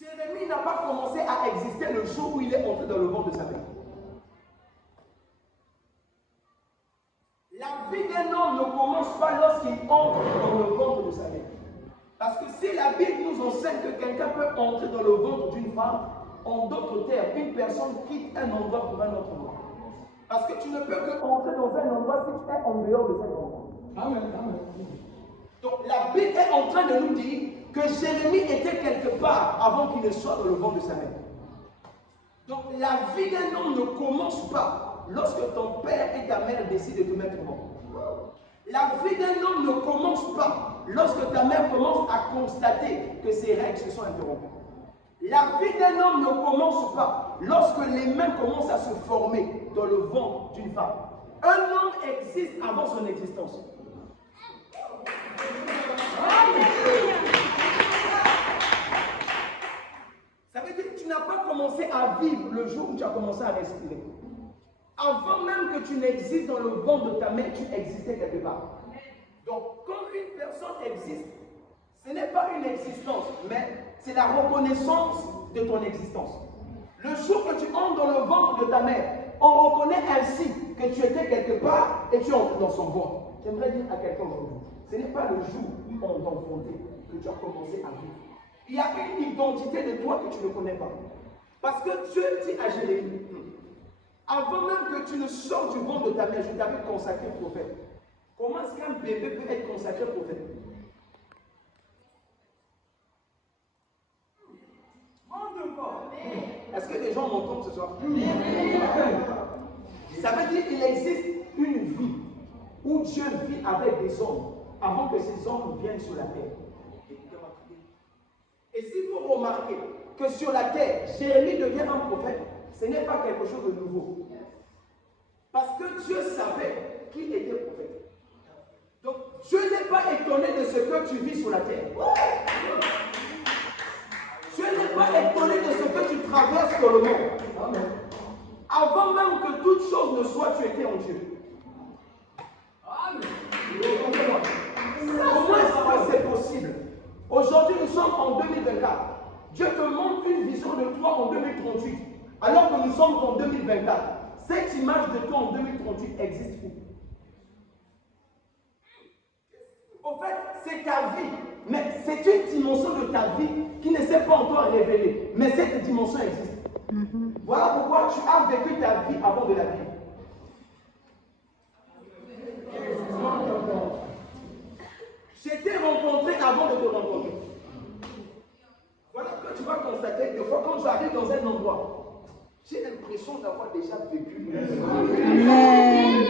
Jérémie n'a pas commencé à exister le jour où il est entré dans le ventre de sa mère. La vie d'un homme ne commence pas lorsqu'il entre dans le ventre de sa mère. Parce que si la Bible nous enseigne que quelqu'un peut entrer dans le ventre d'une femme, en d'autres termes, une personne quitte un endroit pour un autre endroit. Parce que tu ne peux que entrer dans un endroit si tu es en dehors de cet endroit. Amen, amen. Donc la Bible est en train de nous dire que Jérémie était quelque part avant qu'il ne soit dans le ventre de sa mère. Donc la vie d'un homme ne commence pas lorsque ton père et ta mère décident de te mettre au monde. La vie d'un homme ne commence pas lorsque ta mère commence à constater que ses règles se sont interrompues. La vie d'un homme ne commence pas lorsque les mains commencent à se former dans le ventre d'une femme. Un homme existe avant son existence. Ça veut dire que tu n'as pas commencé à vivre le jour où tu as commencé à respirer. Avant même que tu n'existes dans le ventre de ta mère, tu existais quelque part. Donc, quand une personne existe, ce n'est pas une existence, mais c'est la reconnaissance de ton existence. Le jour que tu entres dans le ventre de ta mère, on reconnaît ainsi que tu étais quelque part et tu entres dans son ventre. J'aimerais dire à quelqu'un aujourd'hui, ce n'est pas le jour où on t'a enfanté que tu as commencé à vivre. Il y a une identité de toi que tu ne connais pas. Parce que Dieu dit à Jérémie, avant même que tu ne sortes du ventre de ta mère, je t'avais consacré prophète. Comment est-ce qu'un bébé peut être consacré prophète? Est-ce que les gens m'entendent ce soir? Ça veut dire qu'il existe une vie où Dieu vit avec des hommes avant que ces hommes viennent sur la terre. Et si vous remarquez que sur la terre, Jérémie devient un prophète, ce n'est pas quelque chose de nouveau. Parce que Dieu savait qu'il était prophète. Donc Dieu n'est pas étonné de ce que tu vis sur la terre. Dieu n'est pas étonné de ce que tu traverses dans le monde. Avant même que toute chose ne soit, tu étais en Dieu. Comment est-ce que c'est possible? Aujourd'hui, nous sommes en 2024. Dieu te montre une vision de toi en 2038. Alors que nous sommes en 2024. Cette image de toi en 2038 existe où? Au fait, c'est ta vie. Mais c'est une dimension de ta vie qui ne s'est pas encore révélée. Mais cette dimension existe. Voilà pourquoi tu as vécu ta vie avant de la vivre. Je t'ai rencontré avant de te rencontrer. Voilà que tu vas constater que quand tu arrives dans un endroit, j'ai l'impression d'avoir déjà vécu. Amen.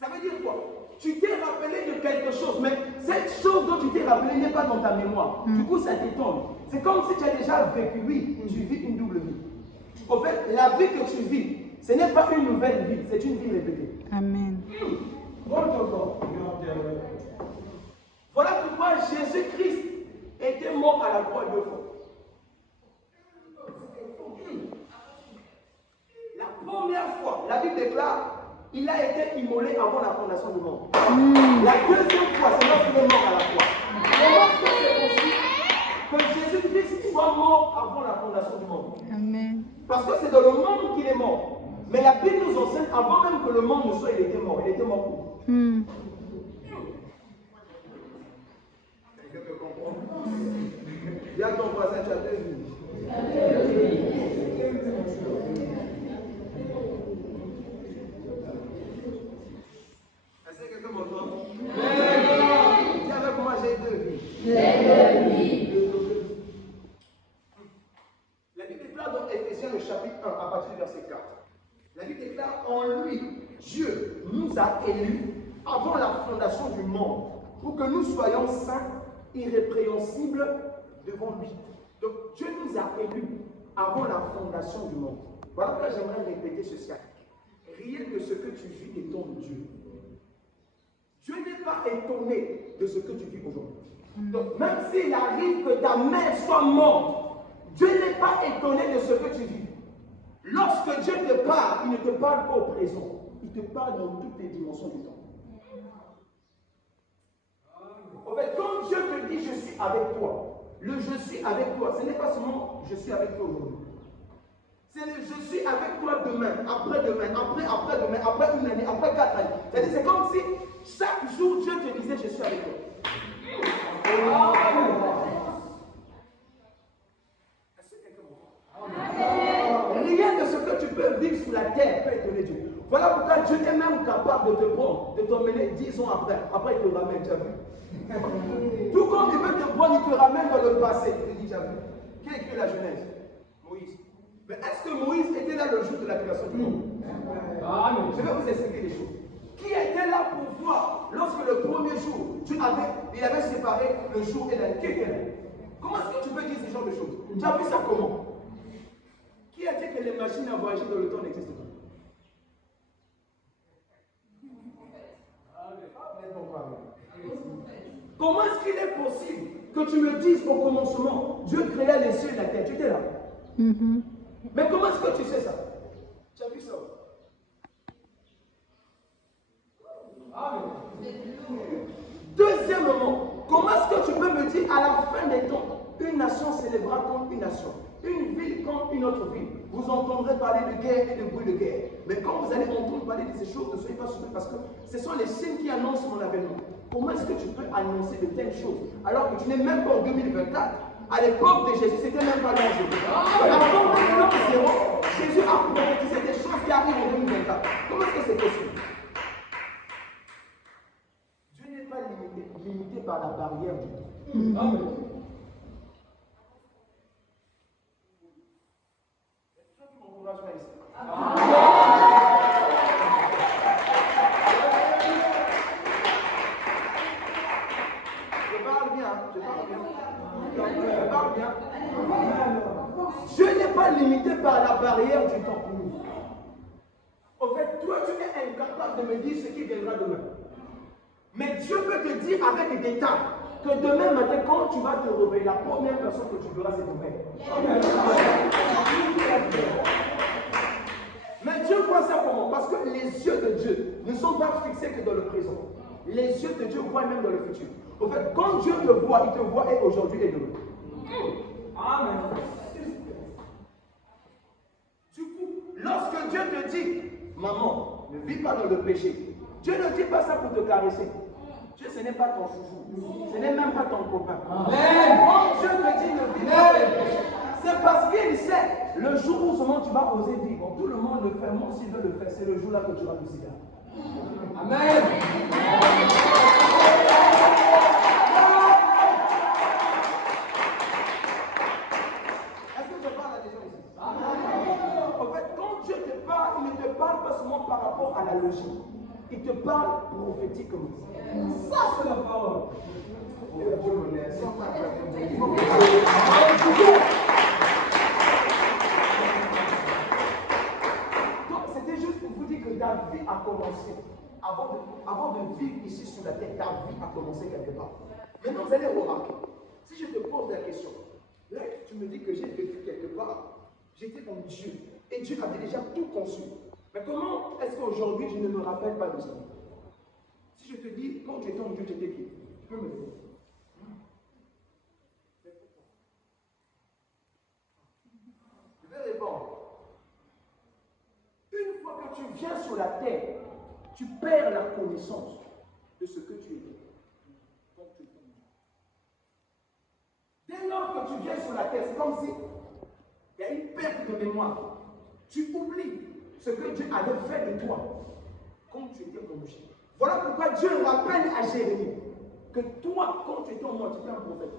Ça veut dire quoi? Tu t'es rappelé de quelque chose, mais cette chose dont tu t'es rappelé n'est pas dans ta mémoire. Du coup, ça t'étonne. C'est comme si tu as déjà vécu, oui, tu vis une double vie. En fait, la vie que tu vis, ce n'est pas une nouvelle vie, c'est une vie répétée. Amen. Voilà pourquoi Jésus-Christ était mort à la croix 2 fois. La première fois, la Bible déclare, il a été immolé avant la fondation du monde. La deuxième fois, c'est lorsqu'il est mort à la croix. Comment est-ce que c'est possible que Jésus-Christ soit mort avant la fondation du monde? Amen. Parce que c'est dans le monde qu'il est mort. Mais la Bible nous enseigne, avant même que le monde ne soit, il était mort. Il était mort où? Quelqu'un me comprend? Dis à ton voisin, tu as 2 vies. Est-ce que quelqu'un m'entend? Dis avec moi, j'ai 2 vies. J'ai 2 vies. La Bible déclare dans Éphésiens le chapitre 1, à partir du verset 4. La Bible déclare, en lui, Dieu nous a élus avant la fondation du monde, pour que nous soyons saints, irrépréhensibles devant lui. Donc Dieu nous a élus avant la fondation du monde. Voilà pourquoi j'aimerais répéter ceci. Rien de ce que tu vis étonne Dieu. Dieu n'est pas étonné de ce que tu vis aujourd'hui. Donc même s'il arrive que ta mère soit morte, Dieu n'est pas étonné de ce que tu vis. Lorsque Dieu te parle, il ne te parle pas au présent. Il te parle dans toutes les dimensions du temps. En fait, quand Dieu te dit je suis avec toi, Le je suis avec toi, ce n'est pas seulement je suis avec toi aujourd'hui. C'est le je suis avec toi demain, après-demain, après-demain, après une année, après 4 années. C'est-à-dire, c'est comme si chaque jour Dieu te disait je suis avec toi. Rien de ce que tu peux vivre sur la terre peut étonner Dieu. Voilà pourquoi Dieu est même capable de te prendre, de t'emmener 10 ans après. Après, il te ramène, tu as vu. Tout comme il peut te prendre, il te ramène dans le passé. Il te dit, tu as vu. Qui a écrit la Genèse? Moïse. Mais est-ce que Moïse était là le jour de la création du monde? Je vais vous expliquer les choses. Qui était là pour voir lorsque le premier jour, il avait séparé le jour et la nuit? Qui était là? Comment est-ce que tu peux dire ce genre de choses? Tu as vu ça comment? Qui a dit que les machines à voyager dans le temps n'existent pas? Comment est-ce qu'il est possible que tu me dises au commencement, Dieu créa les cieux et la terre? Tu étais là. Mais comment est-ce que tu sais ça? Tu as vu ça? Deuxièmement, comment est-ce que tu peux me dire à la fin des temps, une nation célébrera contre une nation, une ville contre une autre ville? Vous entendrez parler de guerre et de bruit de guerre. Mais quand vous allez entendre parler de ces choses, ne soyez pas surpris parce que ce sont les signes qui annoncent mon avènement. Comment est-ce que tu peux annoncer de telles choses alors que tu n'es même pas en 2024? À l'époque de Jésus, c'était même pas l'enjeu. Avant même l'an 0, Jésus a prophétisé des choses qui arrivent en 2024. Comment est-ce que c'est possible? Dieu n'est pas limité par la barrière du temps. Amen. Dieu n'est pas limité par la barrière du temps pour nous. En fait, toi, tu es incapable de me dire ce qui viendra demain. Mais Dieu peut te dire avec des détails que demain matin, quand tu vas te réveiller, la première personne que tu verras, c'est ton père. Mais Dieu voit ça comment? Parce que les yeux de Dieu ne sont pas fixés que dans le présent. Les yeux de Dieu voient même dans le futur. En fait, quand Dieu te voit, il te voit et aujourd'hui et demain. Amen. Du coup, lorsque Dieu te dit, maman, ne vis pas dans le péché, Dieu ne dit pas ça pour te caresser. Dieu, ce n'est pas ton chouchou. Ce n'est même pas ton copain. Amen. Quand Dieu te dit ne vis pas dans le péché, c'est parce qu'il sait le jour où seulement tu vas oser vivre. Tout le monde le fait, moi aussi je veux le faire. C'est le jour là que tu vas te cigare. Amen. Est-ce que je parle à des gens ici? En fait, quand Dieu te parle, il ne te parle pas seulement par rapport à la logique. Il te parle prophétiquement. Ça, c'est la parole. Donc, c'était juste pour vous dire que ta vie a commencé. Avant de vivre ici sur la terre, ta vie a commencé quelque part. Maintenant, vous allez remarquer. Si je te pose la question, là, tu me dis que j'ai vécu quelque part, j'étais comme Dieu. Et Dieu avait déjà tout conçu. Mais comment est-ce qu'aujourd'hui, je ne me rappelle pas de ça? Si je te dis, quand tu étais en Dieu, tu étais qui? Tu peux me dire. Je vais répondre. Une fois que tu viens sur la terre, tu perds la connaissance de ce que tu étais. Donc, tu étais. Dès lors que tu viens sur la terre, c'est comme si il y a une perte de mémoire. Tu oublies ce que Dieu avait fait de toi quand tu étais en Dieu. Voilà pourquoi Dieu rappelle à Jérémie que toi, quand tu étais en moi, tu étais un prophète.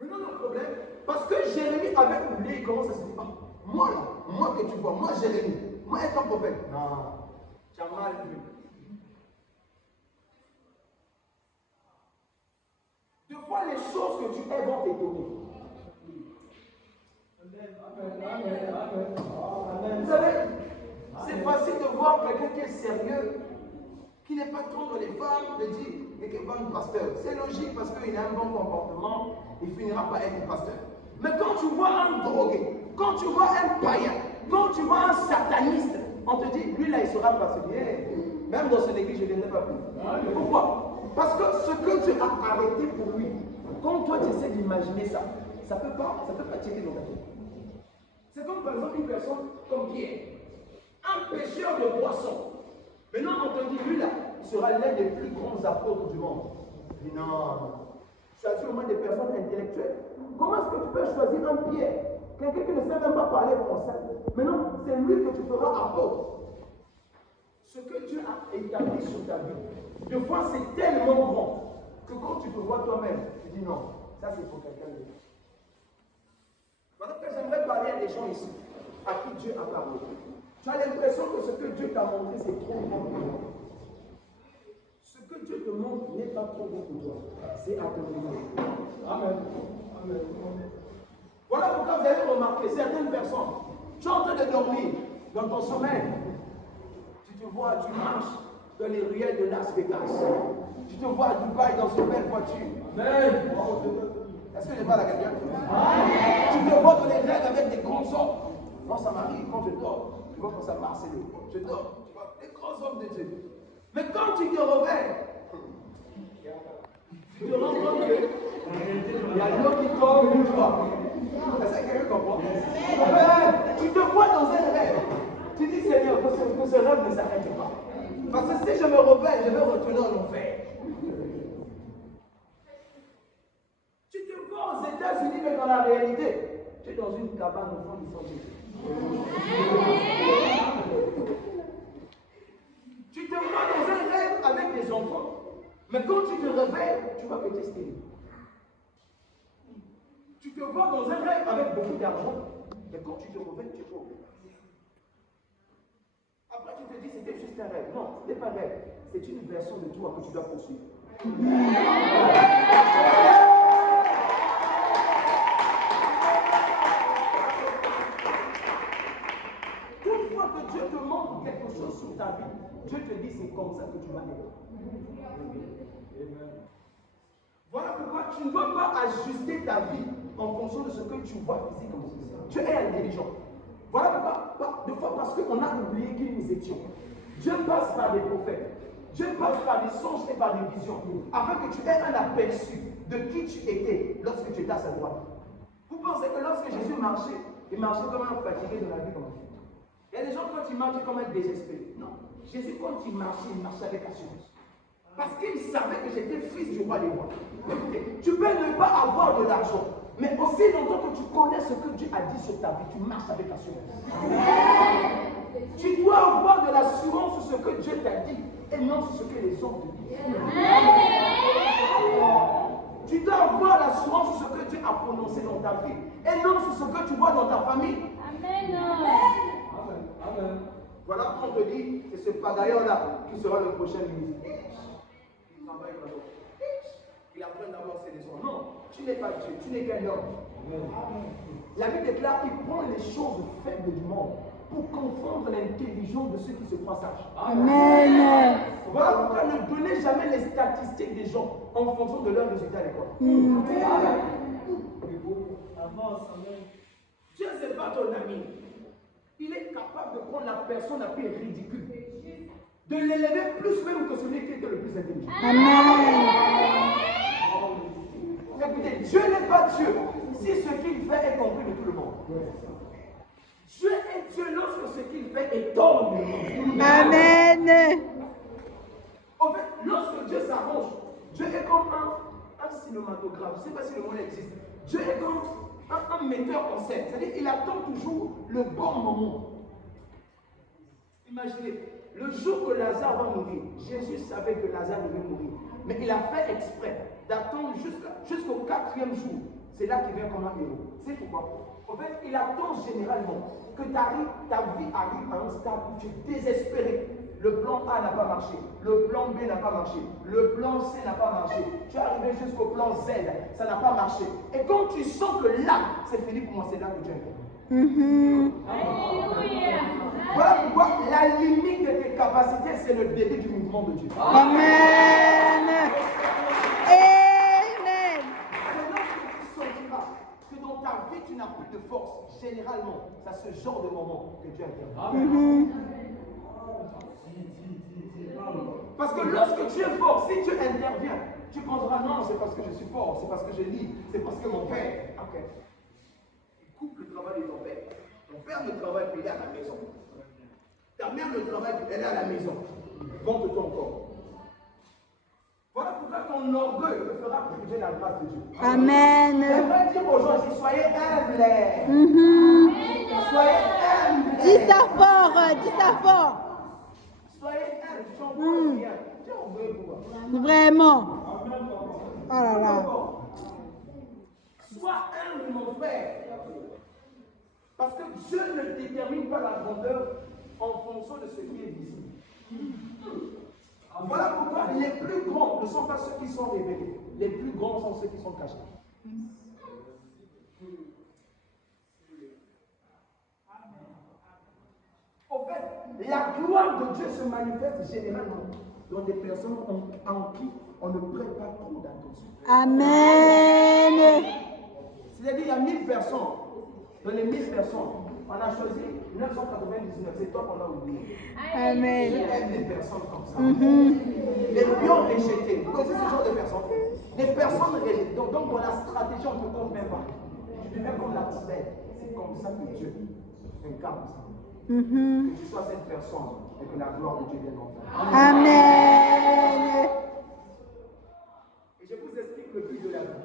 Maintenant, le problème, parce que Jérémie avait oublié, il commence à se dire, ah, moi là, moi que tu vois, moi Jérémie, moi être un prophète. Non, tu as mal vu. Deux fois, les choses que tu es vont t'étonner. Vous savez, c'est facile de voir quelqu'un qui est sérieux, qui n'est pas trop dans les femmes, de dire, mais qu'il va un pasteur. C'est logique parce qu'il a un bon comportement, il finira par être pasteur. Mais quand tu vois un drogué, quand tu vois un païen, quand tu vois un sataniste, on te dit, lui là, il sera pasteur. Même dans son église, je ne viendrai pas plus. Pourquoi? Parce que ce que Dieu a arrêté pour lui, Quand toi tu essaies d'imaginer ça, ça peut pas checker dans ta tête. C'est comme par exemple une personne comme Pierre, un pêcheur de poissons. Maintenant on te dit, lui là, il sera l'un des plus grands apôtres du monde. Il dit non, choisis au moins des personnes intellectuelles. Comment est-ce que tu peux choisir un Pierre, quelqu'un qui ne sait même pas parler français? Maintenant, c'est lui que tu feras apôtre. Ce que Dieu a établi sur ta vie, de fois c'est tellement grand que quand tu te vois toi-même, tu dis non, ça c'est pour quelqu'un d'autre. Voilà que j'aimerais parler à des gens ici, à qui Dieu a parlé. Tu as l'impression que ce que Dieu t'a montré, c'est trop grand pour toi. Ce que Dieu te montre n'est pas trop grand pour toi. C'est à ton niveau. Amen. Amen. Voilà pourquoi vous avez remarqué certaines personnes, tu es en train de dormir dans ton sommeil. Tu te vois, tu marches dans les ruelles de Las Vegas. Tu te vois à Dubaï dans une belle voiture. Amen. Est-ce que je parle à quelqu'un? Tu te vois dans les rêves avec des grands hommes. Moi, ça m'arrive quand je dors. Tu vois quand ça marche, je dors. Tu vois, des grands hommes de Dieu. Mais quand tu te réveilles, tu te rends compte qu'il y a l'eau qui tombe une fois. Est-ce que quelqu'un comprend? Tu te vois dans un rêve. Tu dis, Seigneur, que ce rêve ne s'arrête pas. Parce que si je me réveille, je vais retourner en enfer. Tu te vois aux États-Unis, mais dans la réalité, tu es dans une cabane au fond du sentier. Tu te vois dans un rêve avec des enfants, mais quand tu te réveilles, tu vois que tu es stérile. Tu te vois dans un rêve avec beaucoup d'argent, mais quand tu te réveilles, tu es pauvre. Après, tu te dis, c'était juste un rêve. Non, ce n'est pas un rêve. C'est une version de toi que tu dois poursuivre. Toute fois que Dieu te montre quelque chose sur ta vie, Dieu te dit, c'est comme ça que tu vas être. Voilà pourquoi tu ne dois pas ajuster ta vie en fonction de ce que tu vois physiquement. Tu es intelligent. Voilà pourquoi, des fois, parce qu'on a oublié qui nous étions. Dieu passe par des prophètes. Dieu passe par des songes et par des visions, afin que tu aies un aperçu de qui tu étais lorsque tu étais à sa droite. Vous pensez que lorsque Jésus marchait, il marchait comme un fatigué de la vie comme ça. Il y a des gens, quand ils marchent, comme un désespéré. Non. Jésus, quand il marchait avec assurance. Parce qu'il savait que j'étais fils du roi des rois. Écoutez, tu peux ne pas avoir de l'argent, mais aussi longtemps que tu connais ce que Dieu a dit sur ta vie, tu marches avec assurance. Tu dois avoir de l'assurance sur ce que Dieu t'a dit et non sur ce que les hommes te disent. Tu dois avoir l'assurance sur ce que Dieu a prononcé dans ta vie et non sur ce que tu vois dans ta famille. Amen. Amen. Voilà pourquoi on te dit, c'est ce pagaillon-là qui sera le prochain ministre. Il travaille d'abord. Il apprend d'abord ses leçons. Non, tu n'es pas Dieu, tu n'es qu'un homme. La Bible déclare qu'il prend les choses faibles du monde pour confondre l'intelligence de ceux qui se croient sages. Amen. Voilà pourquoi ne donnez jamais les statistiques des gens en fonction de leurs résultats à l'école. Amen. Dieu, ce n'est pas ton ami. Il est capable de prendre la personne la plus ridicule, de l'élever plus même que celui qui était le plus intelligent. Amen. Écoutez, Dieu n'est pas Dieu si ce qu'il fait est compris de tout le monde. Dieu est Dieu lorsque ce qu'il fait est hors du monde. Amen. En fait, lorsque Dieu s'arrange, Dieu est comme un cinématographe. Je ne sais pas si le mot existe. Dieu est comme un metteur en scène. C'est-à-dire qu'il attend toujours le bon moment. Imaginez, le jour que Lazare va mourir, Jésus savait que Lazare devait mourir. Mais il a fait exprès d'attendre jusqu'au 4e jour. C'est là qu'il vient comme un héros. C'est pourquoi? En fait, il attend généralement que ta vie arrive à un stade où tu es désespéré. Le plan A n'a pas marché, le plan B n'a pas marché, le plan C n'a pas marché. Tu es arrivé jusqu'au plan Z, ça n'a pas marché. Et quand tu sens que là, c'est fini pour moi, c'est là que tu es. Voilà pourquoi la limite de tes capacités, c'est le début du mouvement de Dieu. Amen. Amen. C'est lorsque tu sentiras que dans ta vie, tu n'as plus de force. Généralement, c'est ce genre de moment que Dieu intervient. Parce que lorsque tu es fort, si Dieu intervient, Tu penseras, non, c'est parce que je suis fort, c'est parce que je lis, c'est parce que mon père. Ok. Il coupe le travail de ton père. Ton père ne travaille plus, il est à la maison. Ta mère ne travaille plus, elle est à la maison. Vends-toi encore. Voilà pourquoi ton orgueil te fera priver la grâce de Dieu. Amen. J'aimerais dire aux gens ici, soyez humbles. Soyez humbles. Dis ça fort, dis ça fort. Soyez humbles, tu n'en rien. Tu en veux pouvoir. Vraiment. Oh là là. Sois humble, mon frère. Parce que Dieu ne détermine pas la grandeur en fonction de ce qui est visible. Voilà pourquoi les plus grands ne sont pas ceux qui sont révélés. Les plus grands sont ceux qui sont cachés. En fait, la gloire de Dieu se manifeste généralement dans des personnes en qui on ne prête pas trop d'attention. Amen. C'est-à-dire, il y a 1000 personnes. Dans les 1000 personnes, on a choisi 999. C'est toi qu'on a oublié. Amen. Je aime les personnes comme ça. Les lions rejetés. Vous connaissez ce genre de personnes? Les personnes rejetées. Donc dans la stratégie, on ne te compte même pas. Tu deviens comme la poubelle. C'est comme ça que Dieu incarne ça. Que tu sois cette personne et que la gloire de Dieu vienne en toi. Amen. Et je vous explique le but de la vie.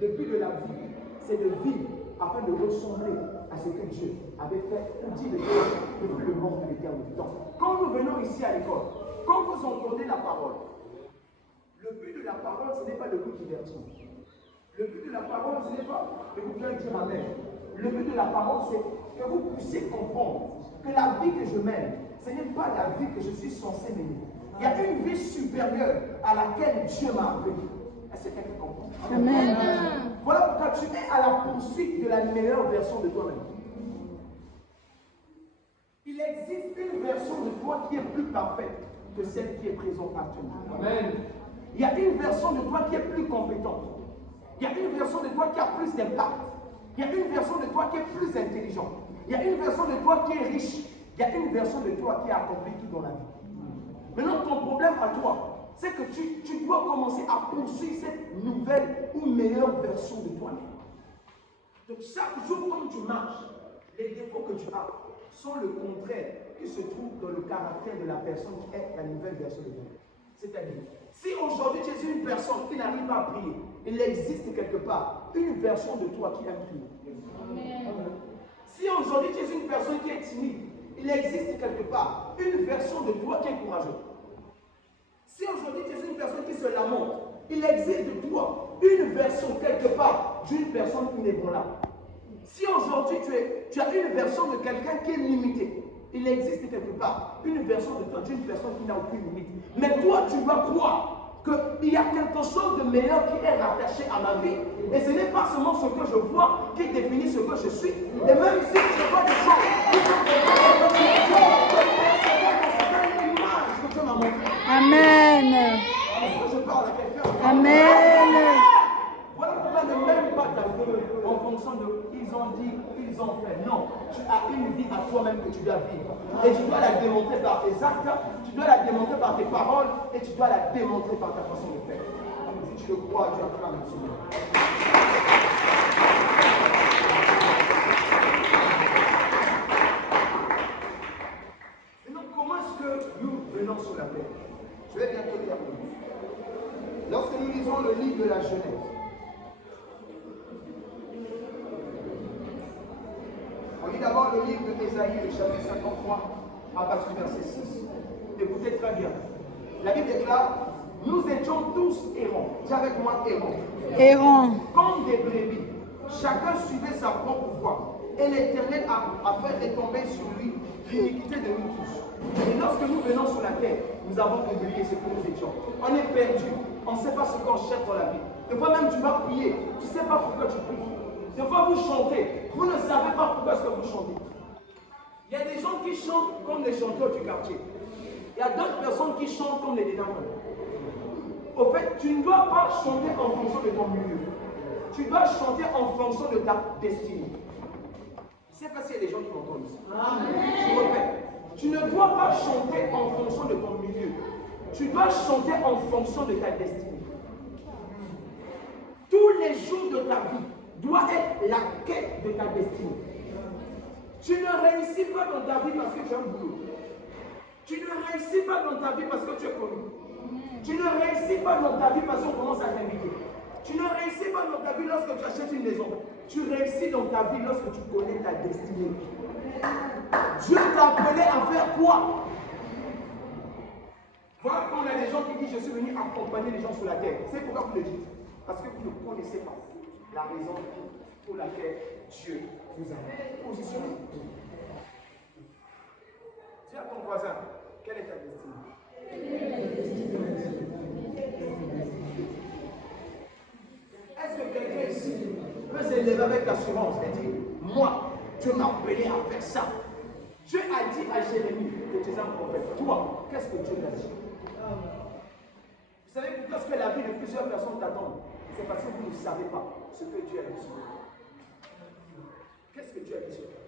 Le but de la vie, c'est de vivre afin de ressembler à ce que Dieu avait fait ou dit depuis le monde de l'éternité. Donc, quand nous venons ici à l'école, quand vous entendez la parole, le but de la parole, ce n'est pas de vous divertir. Le but de la parole, ce n'est pas de vous faire dire amen. Le but de la parole, c'est que vous puissiez comprendre que la vie que je mène, ce n'est pas la vie que je suis censé mener. Il y a une vie supérieure à laquelle Dieu m'a appelé. Est-ce que quelqu'un comprend? Amen. Voilà pourquoi tu es à la poursuite de la meilleure version de toi-même. Il existe une version de toi qui est plus parfaite que celle qui est présente actuellement. Amen. Il y a une version de toi qui est plus compétente. Il y a une version de toi qui a plus d'impact. Il y a une version de toi qui est plus intelligente. Il y a une version de toi qui est riche. Il y a une version de toi qui a accompli tout dans la vie. Maintenant, ton problème à toi, c'est que tu dois commencer à poursuivre cette nouvelle ou meilleure version de toi-même. Donc chaque jour, quand tu marches, les défauts que tu as sont le contraire qui se trouve dans le caractère de la personne qui est la nouvelle version de toi. C'est-à-dire, si aujourd'hui tu es une personne qui n'arrive pas à prier, il existe quelque part une version de toi qui aime prier. Amen. Si aujourd'hui tu es une personne qui est timide, il existe quelque part une version de toi qui est courageuse. Si aujourd'hui tu es une personne qui se lamente, il existe de toi une version quelque part d'une personne inébranlable. Si aujourd'hui tu as une version de quelqu'un qui est limité, il existe quelque part une version de toi d'une personne qui n'a aucune limite. Mais toi, tu dois croire qu'il y a quelque chose de meilleur qui est rattaché à ma vie. Et ce n'est pas seulement ce que je vois qui définit ce que je suis. Et même si je vois des choses qui sont l'image que Dieu m'a montrée. Amen. Est-ce que je parle à quelqu'un? Amen. Voilà pourquoi ne même pas ta vie en fonction de ils ont dit, ils ont fait. Non, tu as une vie à toi-même que tu dois vivre. Et tu dois la démontrer par tes actes, tu dois la démontrer par tes paroles et tu dois la démontrer par ta façon de faire. Si tu le crois, tu acclames le Seigneur. Maintenant, comment est-ce que nous venons sur la terre? Je vais bientôt terminer. Lorsque nous lisons le livre de la Genèse, on lit d'abord le livre d'Ésaïe, le chapitre 53, à partir du verset 6. Écoutez très bien. La Bible déclare, nous étions tous errants. Dis avec moi, errants. Errant. Comme des brebis, chacun suivait sa propre voie. Et l'Éternel a fait retomber sur lui l'iniquité de nous tous. Et lorsque nous venons sur la terre, nous avons oublié ce que nous étions. On est perdu. On ne sait pas ce qu'on cherche dans la vie. Des fois même tu vas prier, tu ne sais pas pourquoi tu pries. Des fois vous chantez, vous ne savez pas pourquoi est-ce que vous chantez. Il y a des gens qui chantent comme les chanteurs du quartier. Il y a d'autres personnes qui chantent comme les dédames. Au fait, tu ne dois pas chanter en fonction de ton milieu. Tu dois chanter en fonction de ta destinée. Je ne sais pas s'il y a des gens qui m'entendent ici. Je répète, tu ne dois pas chanter en fonction de ton milieu. Tu dois chanter en fonction de ta destinée. tous les jours de ta vie doit être la quête de ta destinée. Tu ne réussis pas dans ta vie parce que tu as un boulot. Tu ne réussis pas dans ta vie parce que tu es connu. Tu ne réussis pas dans ta vie parce qu'on commence à t'inviter. Tu ne réussis pas dans ta vie lorsque tu achètes une maison. Tu réussis dans ta vie lorsque tu connais ta destinée. Dieu t'a appelé à faire quoi? Voilà quand on a des gens qui disent je suis venu accompagner les gens sur la terre. C'est pourquoi vous le dites. Parce que vous ne connaissez pas la raison pour laquelle Dieu vous a positionné. Dis à ton voisin, quelle est ta destinée? Est-ce que quelqu'un ici peut s'élever avec assurance et dire, moi, Dieu m'a appelé à faire ça? Dieu a dit à Jérémie que tu es un prophète. Toi, qu'est-ce que Dieu t'a dit? Vous savez pourquoi est-ce que la vie de plusieurs personnes t'attend? C'est parce que vous ne savez pas ce que Dieu a dit sur toi. Qu'est-ce que Dieu a dit sur toi?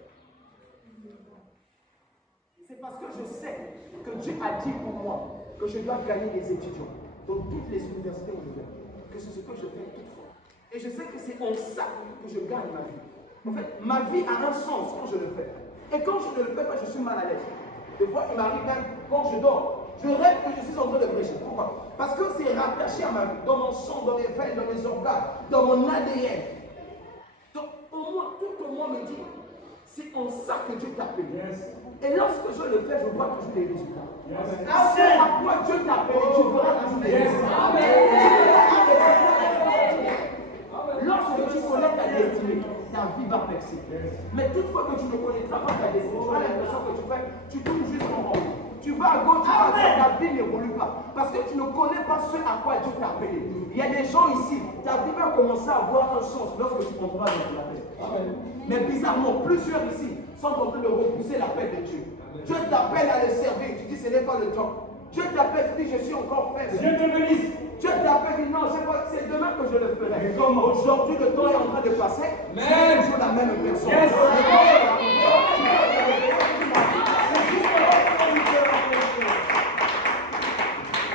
C'est parce que je sais que Dieu a dit pour moi que je dois gagner des étudiants dans toutes les universités où je vais. Que c'est ce que je fais toutefois. Et je sais que c'est en ça que je gagne ma vie. En fait, ma vie a un sens quand je le fais. Et quand je ne le fais pas, je suis mal à l'aise. Des fois, il m'arrive même quand je dors. Je rêve que je suis en train de prêcher. Pourquoi? Parce que c'est rattaché à ma vie, dans mon sang, dans mes veines, dans mes organes, dans mon ADN. Donc, au moins, tout au moins me dit, c'est en ça que Dieu t'a appelé. Et lorsque je le fais, je vois toujours les résultats. C'est à quoi Dieu t'a appelé, tu verras toujours les résultats. Lorsque tu connais ta destinée, ta vie va percer. Mais toutefois que tu ne connaîtras pas ta destinée, tu as l'impression que tu tournes juste en rond. Tu vas à gauche, tu vas à droite, ta vie n'évolue pas. Parce que tu ne connais pas ce à quoi Dieu t'a appelé. Il y a des gens ici, ta vie va commencer à avoir un sens lorsque tu entreras dans la paix. Mais bizarrement, plusieurs ici sont en train de repousser l'appel de Dieu. Dieu t'appelle à le servir, tu dis ce n'est pas le temps. Dieu t'appelle, tu dis je suis encore faible. Dieu te bénisse. Dieu t'appelle, dit non, c'est demain que je le ferai. Aujourd'hui, le temps est en train de passer. C'est toujours la même personne. Yes.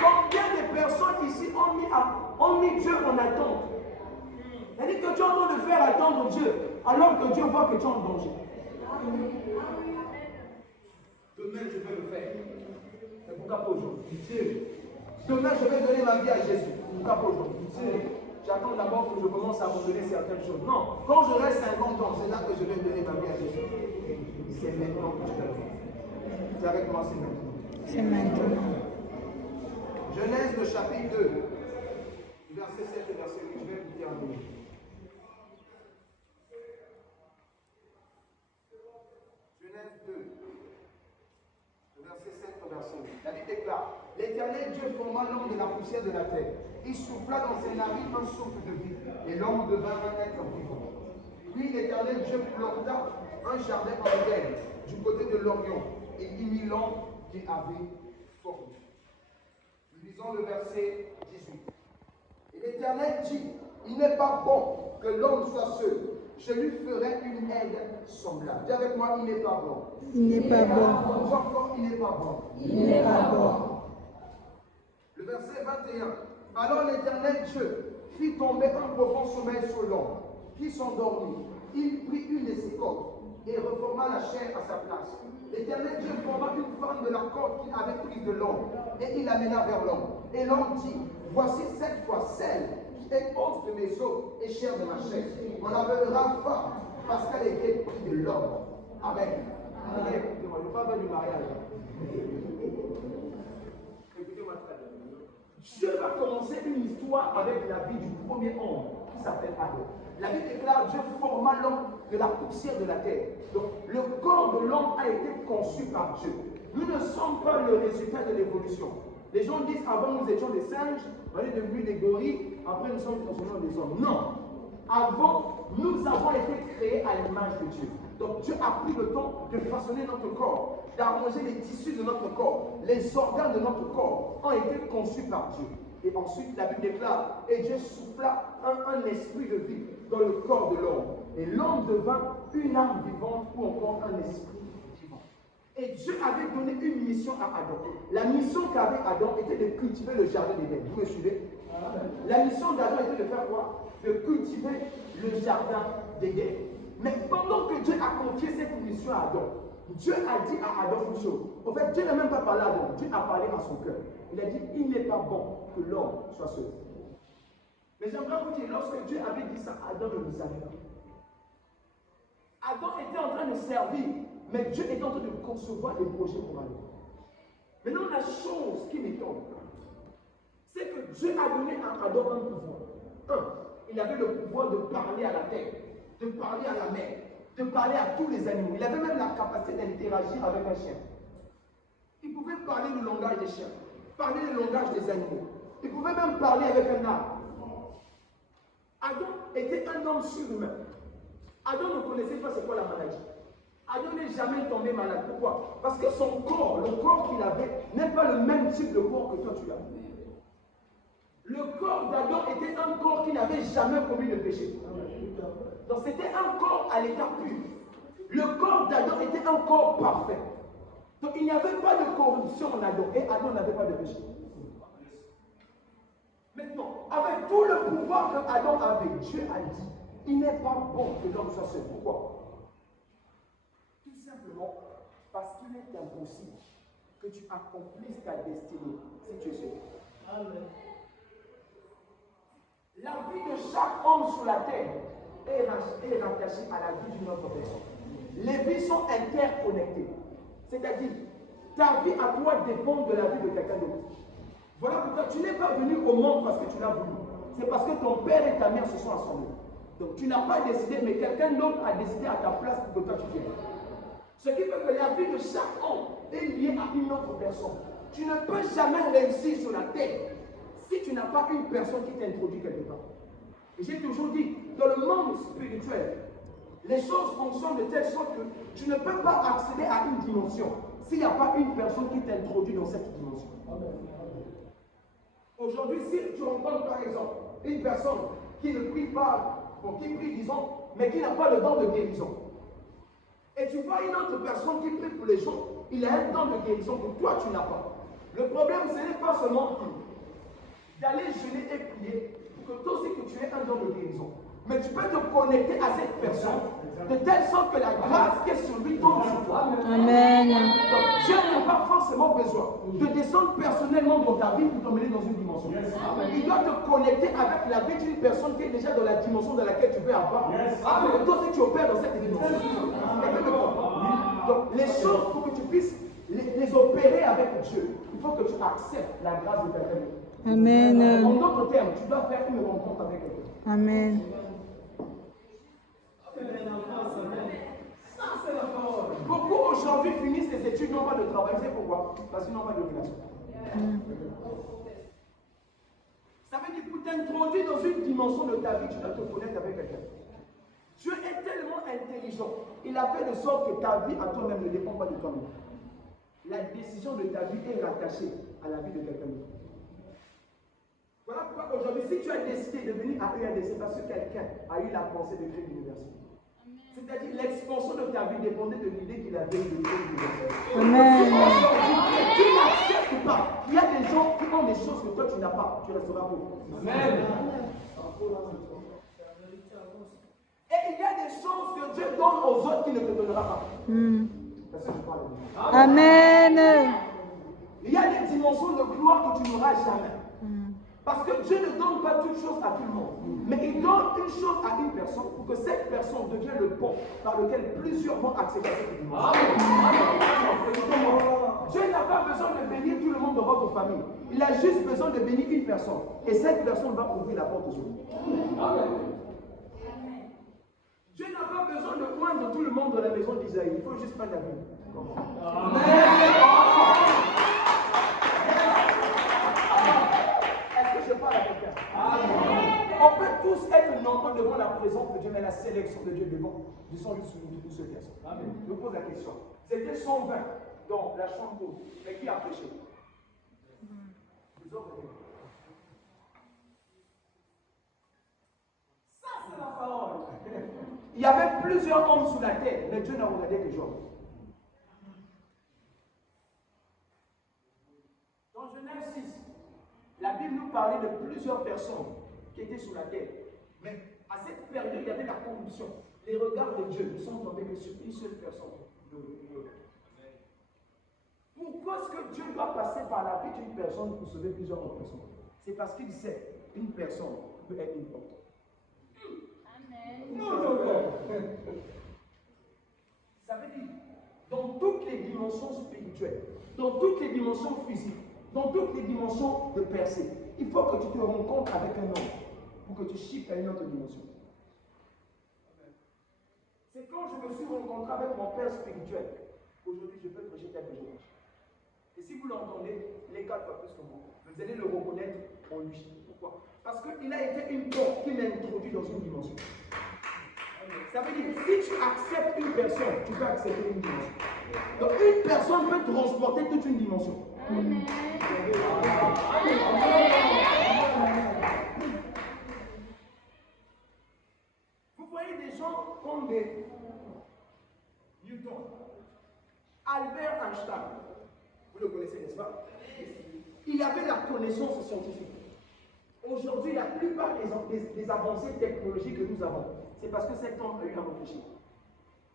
Combien de personnes ici ont mis Dieu en attente? C'est-à-dire que tu es en train de faire attendre Dieu, alors que Dieu voit que tu es en danger. Demain, je vais le faire. C'est pourquoi pas aujourd'hui. Demain, je vais donner ma vie à Jésus. Pourquoi pas aujourd'hui? J'attends d'abord que je commence à abandonner certaines choses. Non, quand j'aurai 50 ans, c'est là que je vais donner ma vie à Jésus. C'est maintenant que je vais le faire. Tu es avec moi, c'est maintenant. C'est maintenant. Genèse, le chapitre 2, verset 7 et verset 8. Je vais vous terminer. Genèse 2, verset 7 au verset 8. La Bible déclare, l'Éternel Dieu forma l'homme de la poussière de la terre. Il souffla dans ses narines un souffle de vie, et l'homme devint un être vivant. Puis l'Éternel Dieu planta un jardin en Éden, du côté de l'Orient, et y mit l'homme qu'il avait formé. Nous lisons le verset 18. Et l'Éternel dit, il n'est pas bon que l'homme soit seul. Je lui ferai une aide semblable. Dis avec moi, il n'est pas bon. Il n'est pas bon. Encore, il n'est pas bon. Il n'est pas bon. Le verset 21. Alors l'Éternel Dieu fit tomber un profond sommeil sur l'homme, qui s'endormit. Il prit une de ses cordes et reforma la chair à sa place. L'Éternel Dieu forma une femme de la corde qu'il avait prise de l'homme, et il l'amena vers l'homme. Et l'homme dit, voici cette fois celle qui est os de mes os et chair de ma chair. On l'appellera femme, parce qu'elle était prise de l'homme. Amen. Amen. Écoutez-moi, je ne parle pas du mariage. Écoutez-moi très bien. Dieu va commencer une histoire avec la vie du premier homme qui s'appelle Adam. La Bible déclare Dieu forma l'homme de la poussière de la terre. Donc le corps de l'homme a été conçu par Dieu. Nous ne sommes pas le résultat de l'évolution. Les gens disent avant nous étions des singes, on est devenus des gorilles, après nous sommes transformés en des hommes. Non. Avant, nous avons été créés à l'image de Dieu. Donc Dieu a pris le temps de façonner notre corps, d'arranger les tissus de notre corps. Les organes de notre corps ont été conçus par Dieu. Et ensuite, la Bible déclare, et Dieu souffla un esprit de vie dans le corps de l'homme. Et l'homme devint une âme vivante ou encore un esprit vivant. Et Dieu avait donné une mission à Adam. La mission qu'avait Adam était de cultiver le jardin d'Éden. Vous me suivez? La mission d'Adam était de faire quoi? de cultiver le jardin d'Éden. Mais pendant que Dieu a confié cette mission à Adam, Dieu a dit à Adam une chose. En fait, Dieu n'a même pas parlé à Adam, Dieu a parlé à son cœur. Il a dit, il n'est pas bon que l'homme soit seul. Mais j'aimerais vous dire, lorsque Dieu avait dit ça, Adam ne le savait pas. Adam était en train de servir, mais Dieu était en train de concevoir des projets pour Adam. Maintenant, la chose qui m'étonne, c'est que Dieu a donné à Adam un pouvoir. Il avait le pouvoir de parler à la terre, de parler à la mer, de parler à tous les animaux. Il avait même la capacité d'interagir avec un chien. Il pouvait parler le langage des chiens, parler le langage des animaux. Il pouvait même parler avec un arbre. Adam était un homme surhumain. Adam ne connaissait pas c'est quoi la maladie. Adam n'est jamais tombé malade. Pourquoi? Parce que son corps, le corps qu'il avait, n'est pas le même type de corps que toi tu as. Le corps d'Adam était un corps qui n'avait jamais commis de péché. Donc c'était un corps à l'état pur. Le corps d'Adam était un corps parfait. Donc il n'y avait pas de corruption en Adam et Adam n'avait pas de péché. Maintenant, avec tout le pouvoir que Adam avait, Dieu a dit, il n'est pas bon que l'homme soit seul. Pourquoi? Tout simplement parce qu'il est impossible que tu accomplisses ta destinée si tu es seul. Amen. La vie de chaque homme sur la terre est rattachée à la vie d'une autre personne. Les vies sont interconnectées. C'est-à-dire, ta vie à toi dépend de la vie de quelqu'un d'autre. Voilà pourquoi tu n'es pas venu au monde parce que tu l'as voulu. C'est parce que ton père et ta mère se sont assemblés. Donc tu n'as pas décidé, mais quelqu'un d'autre a décidé à ta place pour que toi tu viennes. Ce qui fait que la vie de chaque homme est liée à une autre personne. Tu ne peux jamais réussir sur la terre si tu n'as pas une personne qui t'introduit quelque part. Et j'ai toujours dit, dans le monde spirituel, les choses fonctionnent de telle sorte que tu ne peux pas accéder à une dimension s'il n'y a pas une personne qui t'introduit dans cette dimension. Aujourd'hui, si tu rencontres par exemple une personne qui ne prie pas, bon, qui prie disons, mais qui n'a pas le don de guérison, et tu vois une autre personne qui prie pour les gens, il a un don de guérison que toi tu n'as pas. Le problème, ce n'est pas seulement d'aller jeûner et prier pour que toi aussi que tu aies un don de guérison. Mais tu peux te connecter à cette personne de telle sorte que la grâce qui est sur lui tombe sur toi. Amen. Donc Dieu n'a pas forcément besoin de descendre personnellement dans ta vie pour t'emmener dans une dimension. Il doit te connecter avec la vie d'une personne qui est déjà dans la dimension dans laquelle tu veux avoir. Pour que toi aussi tu opères dans cette dimension. Donc les choses pour que tu puisses les opérer avec Dieu, il faut que tu acceptes la grâce de quelqu'un d'autre. Amen. En d'autres termes, tu dois faire une rencontre avec quelqu'un. Amen. Beaucoup aujourd'hui finissent les études, n'ont pas de travail. C'est pourquoi? Parce qu'ils n'ont pas de relation. Ça veut dire que pour t'introduire dans une dimension de ta vie, tu dois te connecter avec quelqu'un. Dieu est tellement intelligent. Il a fait de sorte que ta vie à toi-même ne dépend pas de toi-même. La décision de ta vie est rattachée à la vie de quelqu'un d'autre. Voilà pourquoi aujourd'hui, si tu as décidé de venir à EAD, c'est parce que quelqu'un a eu la pensée de créer l'université. C'est-à-dire l'expansion de ta vie dépendait de l'idée qu'il avait de créer l'université. Amen. Tu n'acceptes pas. Il y a des gens qui ont des choses que toi tu n'as pas. Tu resteras pauvre. Amen. Et il y a des choses que Dieu donne aux autres qui ne te donnera pas. Parce que je parle de Dieu. Amen. Il y a des dimensions de gloire que tu n'auras jamais. Parce que Dieu ne donne pas toutes choses à tout le monde. Mais il donne une chose à une personne pour que cette personne devienne le pont par lequel plusieurs vont accéder à cette dimension. Dieu n'a pas besoin de bénir tout le monde dans votre famille. Il a juste besoin de bénir une personne. Et cette personne va ouvrir la porte aux autres. Dieu n'a pas besoin de oindre tout le monde dans la maison d'Isaïe. Il faut juste faire la vie. Je parle à quelqu'un. On peut tous être nombreux devant la présence de Dieu, mais la sélection de Dieu devant, nous sommes juste tous ceux qui sont. Je vous pose la question. C'était 120 dans la chambre haute, mais qui a péché? Les autres. Ça, c'est la parole. Il y avait plusieurs hommes sur la terre, mais Dieu n'a regardé que Job. Dans Genèse 6, la Bible nous parlait de plusieurs personnes qui étaient sur la terre. Mais à cette période, il y avait la corruption. Les regards de Dieu ne sont tombés que sur une seule personne. Pourquoi est-ce que Dieu doit passer par la vie d'une personne pour sauver plusieurs autres personnes? C'est parce qu'il sait qu'une personne peut être importante. Amen. Ça veut dire, dans toutes les dimensions spirituelles, dans toutes les dimensions physiques, dans toutes les dimensions de percée, il faut que tu te rencontres avec un homme pour que tu shiftes à une autre dimension. C'est quand je me suis rencontré avec mon père spirituel, aujourd'hui je peux prêcher tel que je prêche. Et si vous l'entendez, les 4 fois plus que moi, vous allez le reconnaître en lui. Pourquoi? Parce qu'il a été une porte qui m'a introduit dans une dimension. Ça veut dire, si tu acceptes une personne, tu peux accepter une dimension. Donc une personne peut transporter toute une dimension. Amen. Vous voyez des gens comme des Newton, Albert Einstein. Vous le connaissez, n'est-ce pas? Il avait la connaissance scientifique. Aujourd'hui, la plupart des avancées technologiques que nous avons, c'est parce que cet homme a eu à réfléchir.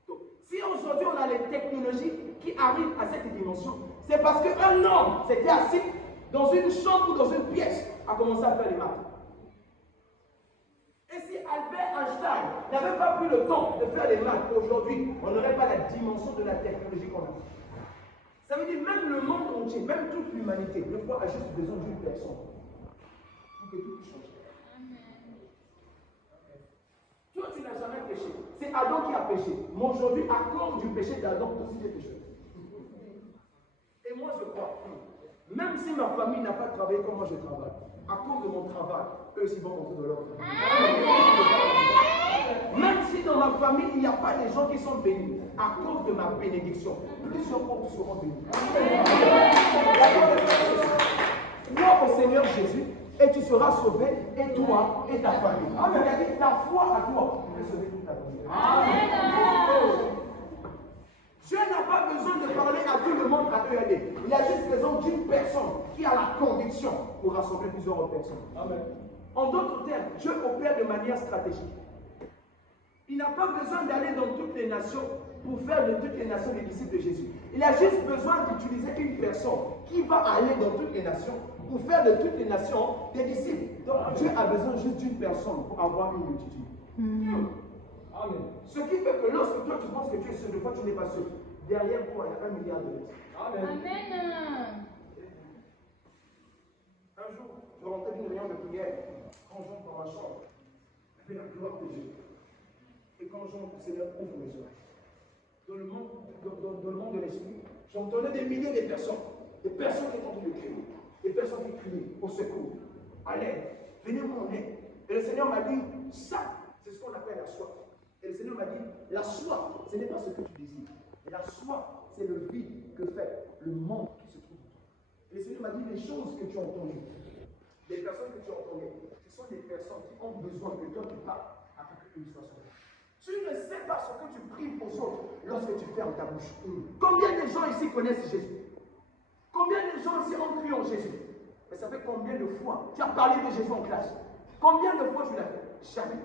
Donc, si aujourd'hui on a les technologies qui arrivent à cette dimension, c'est parce qu'un homme s'était assis dans une chambre ou dans une pièce à commencer à faire les maths. Et si Albert Einstein n'avait pas pris le temps de faire les maths aujourd'hui, on n'aurait pas la dimension de la technologie qu'on a. Ça veut dire même le monde entier, même toute l'humanité, des fois a juste besoin d'une personne pour que tout change. Toi, tu n'as jamais péché. C'est Adam qui a péché. Mais aujourd'hui, à cause du péché d'Adam, aussi j'ai péché. Et moi, je crois, même si ma famille n'a pas travaillé comme moi je travaille, à cause de mon travail, eux aussi vont rentrer dans leur travail. Même si dans ma famille, il n'y a pas des gens qui sont bénis, à cause de ma bénédiction, plusieurs autres seront bénis. Crois au Seigneur Jésus et tu seras sauvé, et toi et ta famille. C'est-à-dire ta foi à toi peut sauver toute ta famille. Amen. Dieu n'a pas besoin de parler à tout le monde à EAD. Il a juste besoin d'une personne qui a la conviction pour rassembler plusieurs autres personnes. Amen. En d'autres termes, Dieu opère de manière stratégique. Il n'a pas besoin d'aller dans toutes les nations pour faire de toutes les nations les disciples de Jésus. Il a juste besoin d'utiliser une personne qui va aller dans toutes les nations pour faire de toutes les nations des disciples. Donc Dieu a besoin juste d'une personne pour avoir une multitude. Amen. Ce qui fait que lorsque toi tu penses que tu es sûr, de fois tu n'es pas sûr. Derrière toi, il y a 1 milliard de lettres. Amen. Amen. Un jour, je rentrais d'une réunion de prière. Quand j'entre dans ma chambre, il y avait la gloire de Dieu. Et quand j'entre, le Seigneur ouvre mes oreilles. Dans le monde de l'esprit, j'entendais des milliers de personnes. Des personnes qui étaient en train de crier. Des personnes qui criaient au secours. À l'aide. Venez mon aide. Et le Seigneur m'a dit, ça, c'est ce qu'on appelle la soif. Et le Seigneur m'a dit, la soif, ce n'est pas ce que tu désires. Et la soif, c'est le vide que fait le monde qui se trouve en toi. Et le Seigneur m'a dit, les choses que tu as entendues, les personnes que tu as entendues, ce sont des personnes qui ont besoin que toi tu parles afin qu'ils soient sauvés. Tu ne sais pas ce que tu pries aux autres lorsque tu fermes ta bouche. Combien de gens ici connaissent Jésus? Combien de gens ici ont cru en Jésus? Mais ça fait combien de fois tu as parlé de Jésus en classe? Combien de fois tu l'as fait? Jamais.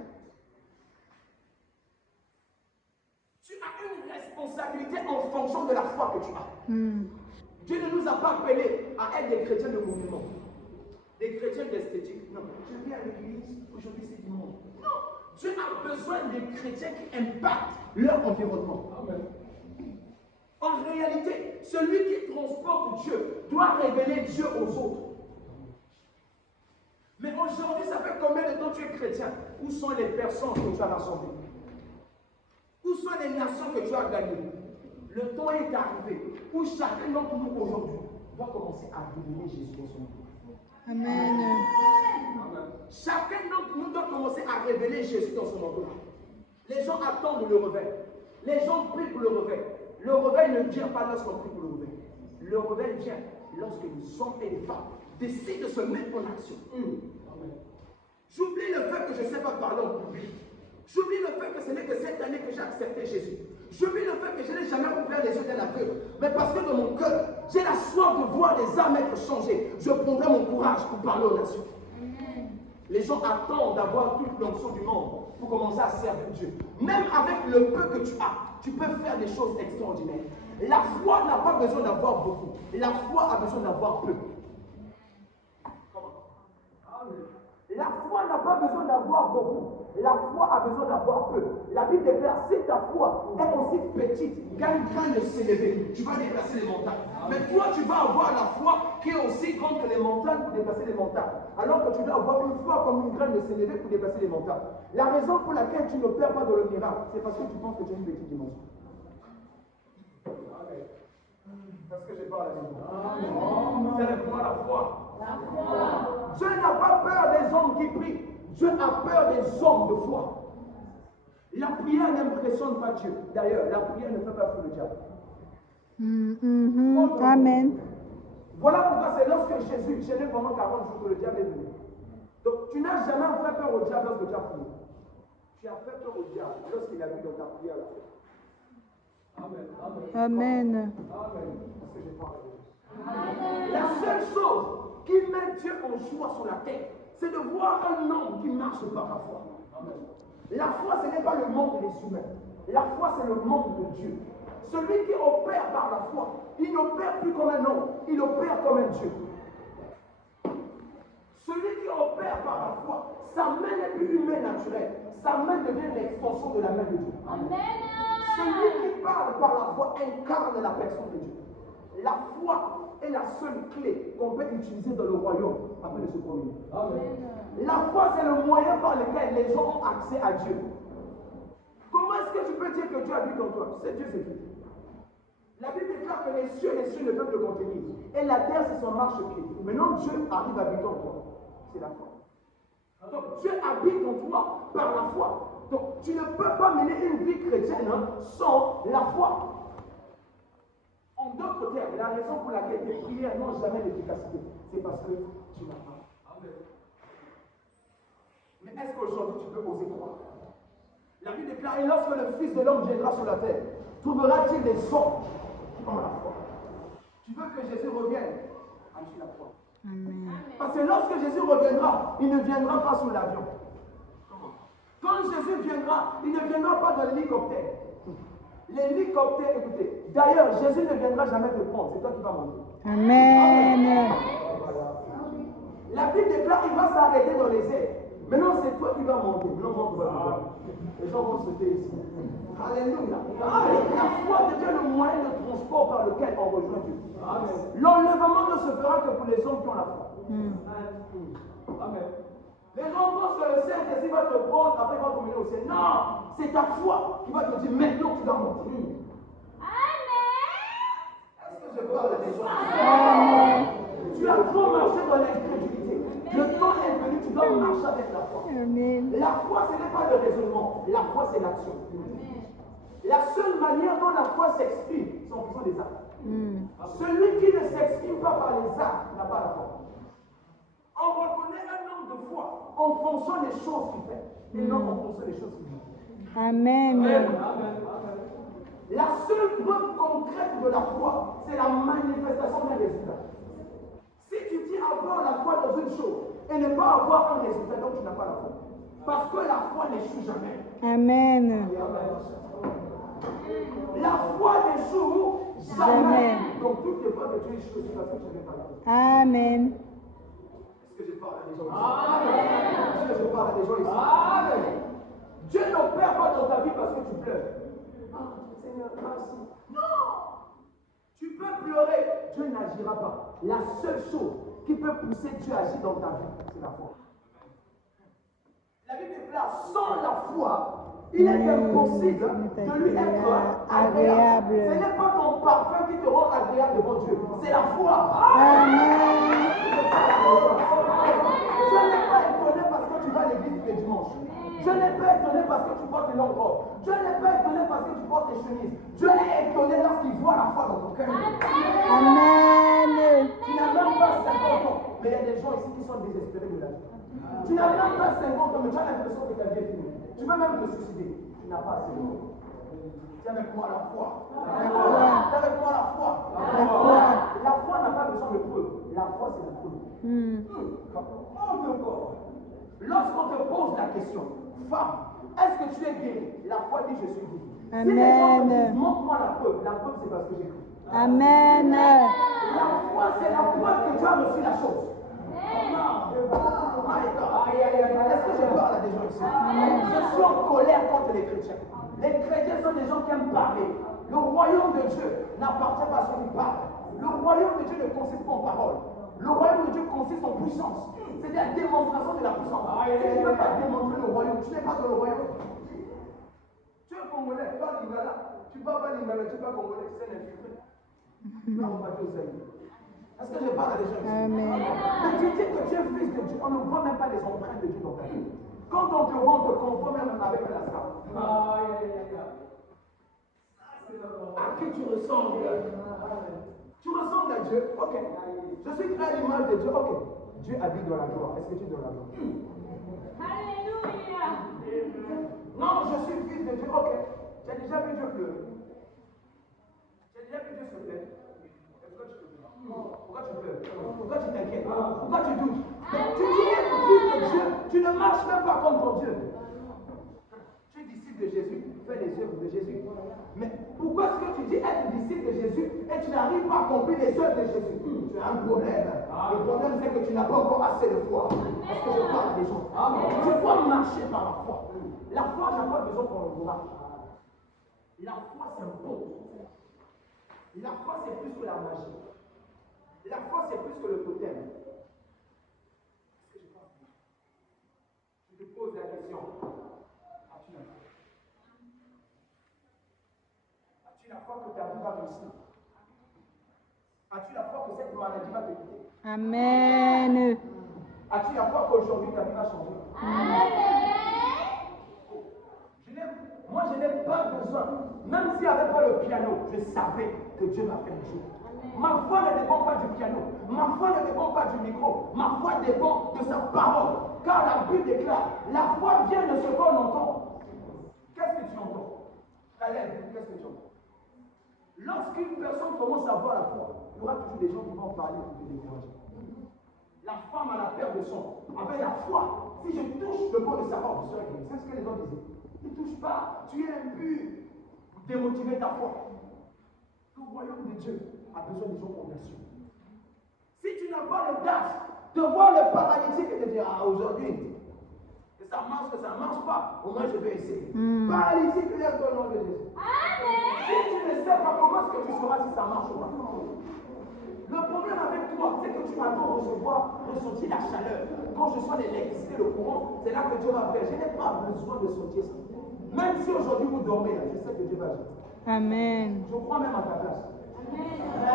Tu as une responsabilité en fonction de la foi que tu as. Dieu ne nous a pas appelés à être des chrétiens de mouvement, des chrétiens d'esthétique. Non, je viens à l'église, aujourd'hui c'est du monde. Non, Dieu a besoin des chrétiens qui impactent leur environnement. Amen. En réalité, celui qui transporte Dieu doit révéler Dieu aux autres. Mais aujourd'hui, ça fait combien de temps tu es chrétien? Où sont les personnes que tu as rassemblées? Où sont les nations que tu as gagnées? Le temps est arrivé où chacun d'entre nous aujourd'hui doit commencer à révéler Jésus dans son monde. Amen. Chacun d'entre nous doit commencer à révéler Jésus dans son monde. Les gens attendent le réveil. Les gens prient pour le réveil. Le réveil ne vient pas lorsqu'on prie pour le réveil. Le réveil vient lorsque les hommes et les femmes décident de se mettre en action. J'oublie le fait que je ne sais pas parler en public. J'oublie le fait que ce n'est que cette année que j'ai accepté Jésus. J'oublie le fait que je n'ai jamais ouvert les yeux d'un aveugle. Mais parce que dans mon cœur, j'ai la soif de voir les âmes être changées. Je prendrai mon courage pour parler aux nations. Les gens attendent d'avoir toute l'onction du monde pour commencer à servir Dieu. Même avec le peu que tu as, tu peux faire des choses extraordinaires. La foi n'a pas besoin d'avoir beaucoup. La foi a besoin d'avoir peu. La foi n'a pas besoin d'avoir beaucoup. La foi a besoin d'avoir peu. La Bible déclare, si ta foi est aussi petite qu'un grain de sénévé, tu vas déplacer les montagnes. Mais toi, tu vas avoir la foi qui est aussi grande que les montagnes pour déplacer les montagnes. Alors que tu dois avoir une foi comme une graine de sénévé pour déplacer les montagnes. La raison pour laquelle tu ne perds pas dans le miracle, c'est parce que tu penses que tu as une petite dimension. Parce que j'ai pas la maison. C'est quoi la foi? Dieu n'a pas peur des hommes qui prient. Dieu a peur des hommes de foi. La prière n'impressionne pas Dieu. D'ailleurs, la prière ne fait pas fuir le diable. Amen. Voilà pourquoi c'est lorsque Jésus gênait pendant 40 jours que le diable est venu. Donc tu n'as jamais fait peur au diable lorsque tu as prié. Tu as fait peur au diable lorsqu'il a vu dans ta prière. Amen. Amen. Parce que j'ai pas répondu. La seule chose qui met Dieu en joie sur la terre, c'est de voir un homme qui marche par la foi. La foi, ce n'est pas le monde des humains. La foi, c'est le monde de Dieu. Celui qui opère par la foi, il n'opère plus comme un homme, il opère comme un Dieu. Celui qui opère par la foi, sa main n'est plus humaine naturelle. Sa main devient l'extension de la main de Dieu. Amen. Celui qui parle par la foi incarne la personne de Dieu. La foi est la seule clé qu'on peut utiliser dans le royaume afin de se promener. La foi, c'est le moyen par lequel les gens ont accès à Dieu. Comment est-ce que tu peux dire que Dieu habite en toi? C'est Dieu, c'est qui? La Bible déclare que les cieux ne peuvent le contenir. Et la terre, c'est son marchepied. Maintenant, Dieu arrive à habiter en toi. C'est la foi. Donc, Dieu habite en toi par la foi. Donc, tu ne peux pas mener une vie chrétienne sans la foi. En d'autres termes, la raison pour laquelle tes prières n'ont jamais d'efficacité, c'est parce que tu n'as pas. Amen. Mais est-ce qu'aujourd'hui tu peux oser croire? La Bible déclare, et lorsque le Fils de l'homme viendra sur la terre, trouvera-t-il des hommes qui ont la foi? Tu veux que Jésus revienne? As-tu la foi? Amen. Parce que lorsque Jésus reviendra, il ne viendra pas sous l'avion. Quand Jésus viendra, il ne viendra pas dans l'hélicoptère. L'hélicoptère, écoutez, d'ailleurs, Jésus ne viendra jamais te prendre, c'est toi qui vas monter. Amen. La Bible déclare qu'il va s'arrêter dans les airs. Maintenant, c'est toi qui vas monter. Maintenant, les gens vont sauter ici. Alléluia. La foi devient le moyen de transport par lequel on rejoint Dieu. L'enlèvement ne se fera que pour les hommes qui ont la foi. Amen. Les gens pensent que le Saint-Esprit va te prendre, après il va t'emmener au ciel. Non, c'est ta foi qui va te dire maintenant tu dois monter. Est-ce que je parle à des gens? Tu as trop marché dans l'incrédulité. Le temps est venu, tu dois marcher avec la foi. La foi, ce n'est pas le raisonnement. La foi, c'est l'action. La seule manière dont la foi s'exprime, c'est en faisant des actes. Celui qui ne s'exprime pas par les actes n'a pas la foi. On reconnaît un homme de foi en fonction des choses qu'il fait et non en fonction des choses qu'il dit. Amen. La seule preuve concrète de la foi, c'est la manifestation d'un résultat. Si tu dis avoir la foi dans une chose et ne pas avoir un résultat, donc tu n'as pas la foi. Parce que la foi n'échoue jamais. Amen. La foi n'échoue jamais. Donc toutes les fois que tu échoues, c'est parce que tu n'avais pas la foi. Amen. Est-ce que je parle à des gens ici? Est-ce que je parle à des gens ici? Amen. Dieu n'opère pas dans ta vie parce que tu pleures. Seigneur, merci. Non! Tu peux pleurer, Dieu n'agira pas. La seule chose qui peut pousser Dieu à agir dans ta vie, c'est la foi. La Bible déclare, sans la foi, il est impossible de lui être agréable. Ce n'est pas ton parfum qui te rend agréable devant Dieu, c'est la foi. Amen. Je n'ai pas étonné parce que tu vas à l'église le dimanche. Je n'ai pas étonné parce que tu portes une longue robe. Je n'ai pas étonné parce que tu portes des chemises. Je l'ai étonné lorsqu'il voit la foi dans ton cœur. Amen. Tu n'as même pas 50 ans, mais il y a des gens ici qui sont désespérés de la vie. Tu n'as même pas 50 ans, mais tu as l'impression que ta vie est finie. Tu veux même te suicider. Tu n'as pas assez de foi. Tu as avec moi la foi. Tu as avec moi la foi. La foi n'a pas besoin de preuve. La foi, c'est la preuve. Oh, encore. Lorsqu'on te pose la question, femme, est-ce que tu es guérie? La foi dit je suis guérie. Amen. Si les gens te disent montre-moi la preuve c'est parce que j'ai cru. Amen. La foi, c'est la preuve que tu as reçu la chose. Est-ce que je parle à des gens ici? Je suis en colère contre les chrétiens. Les chrétiens sont des gens qui aiment parler. Le royaume de Dieu n'appartient pas à ceux qui parlent. Le royaume de Dieu ne consiste pas en parole. Le royaume de Dieu consiste en puissance. C'est la démonstration de la puissance. Si tu ne peux pas démontrer le royaume, tu n'es pas dans le royaume. Tu es congolais, tu parles lingala. Tu parles pas lingala, tu parles congolais, c'est un infiltré. Tu vas repartir au Seigneur. Est-ce que je parle à des gens ici? Amen. Mais tu dis que tu es fils de Dieu, on ne voit même pas les empreintes de Dieu dans ta vie. Quand on te voit, on te confond même avec la star. À qui tu ressembles? Tu ressembles à Dieu? Ok. Je suis créé à l'image de Dieu. Ok. Dieu habite dans la gloire. Est-ce que tu es dans la gloire? Alléluia. Non, je suis fils de Dieu. Ok. Tu as déjà vu Dieu pleurer? Tu as déjà vu Dieu se plaindre? Pourquoi tu pleures? Pourquoi tu t'inquiètes? Pourquoi tu doutes? Tu dis être fils de Dieu. Tu ne marches même pas comme ton Dieu. Tu es disciple de Jésus. Fais les œuvres de Jésus. Mais pourquoi est-ce que tu dis être disciple de Jésus et tu n'arrives pas à accomplir les œuvres de Jésus? Tu as un problème. Le problème, c'est que tu n'as pas encore assez de foi. Est-ce que je parle des gens? Tu dois marcher par la foi. La foi n'a pas besoin qu'on le voit. La foi s'impose. La foi, c'est plus que la magie. La foi, c'est plus que le totem. Est-ce que je parle? Je te pose la question. As-tu la foi? As-tu la foi que ta vie va réussir? As-tu la foi que cette maladie va te quitter? Amen. As-tu la foi qu'aujourd'hui ta vie va changer? Moi, je n'ai pas besoin, même s'il n'y avait pas le piano, je savais que Dieu m'a fait un jour. Ma foi ne dépend pas du piano, ma foi ne dépend pas du micro, ma foi dépend de sa parole. Car la Bible déclare, la foi vient de ce qu'on entend. Qu'est-ce que tu entends? Ta lèvre, qu'est-ce que tu entends? Lorsqu'une personne commence à avoir la foi, il y aura toujours des gens qui vont parler pour te décourager. La femme à la perte de sang, avec la foi, si je touche le bord de sa robe, je serai guéri. C'est ce que les gens disaient. Ne touche pas, tu es impur. Pour démotiver ta foi. Le royaume de Dieu a besoin des gens conversion. Si tu n'as pas l'audace de voir le paralytique et de dire, ah, aujourd'hui, que ça marche pas, au moins je vais essayer. Paralytique, lève ton nom de Jésus. Si tu ne sais pas, comment est-ce que tu sauras si ça marche ou pas? Le problème avec toi, c'est que tu attends ressentir la chaleur. Quand je sens l'électricité, le courant, c'est là que Dieu va faire. Je n'ai pas besoin de sentir ça. Même si aujourd'hui vous dormez, là, je sais que Dieu va agir. Amen. Je crois même à ta place.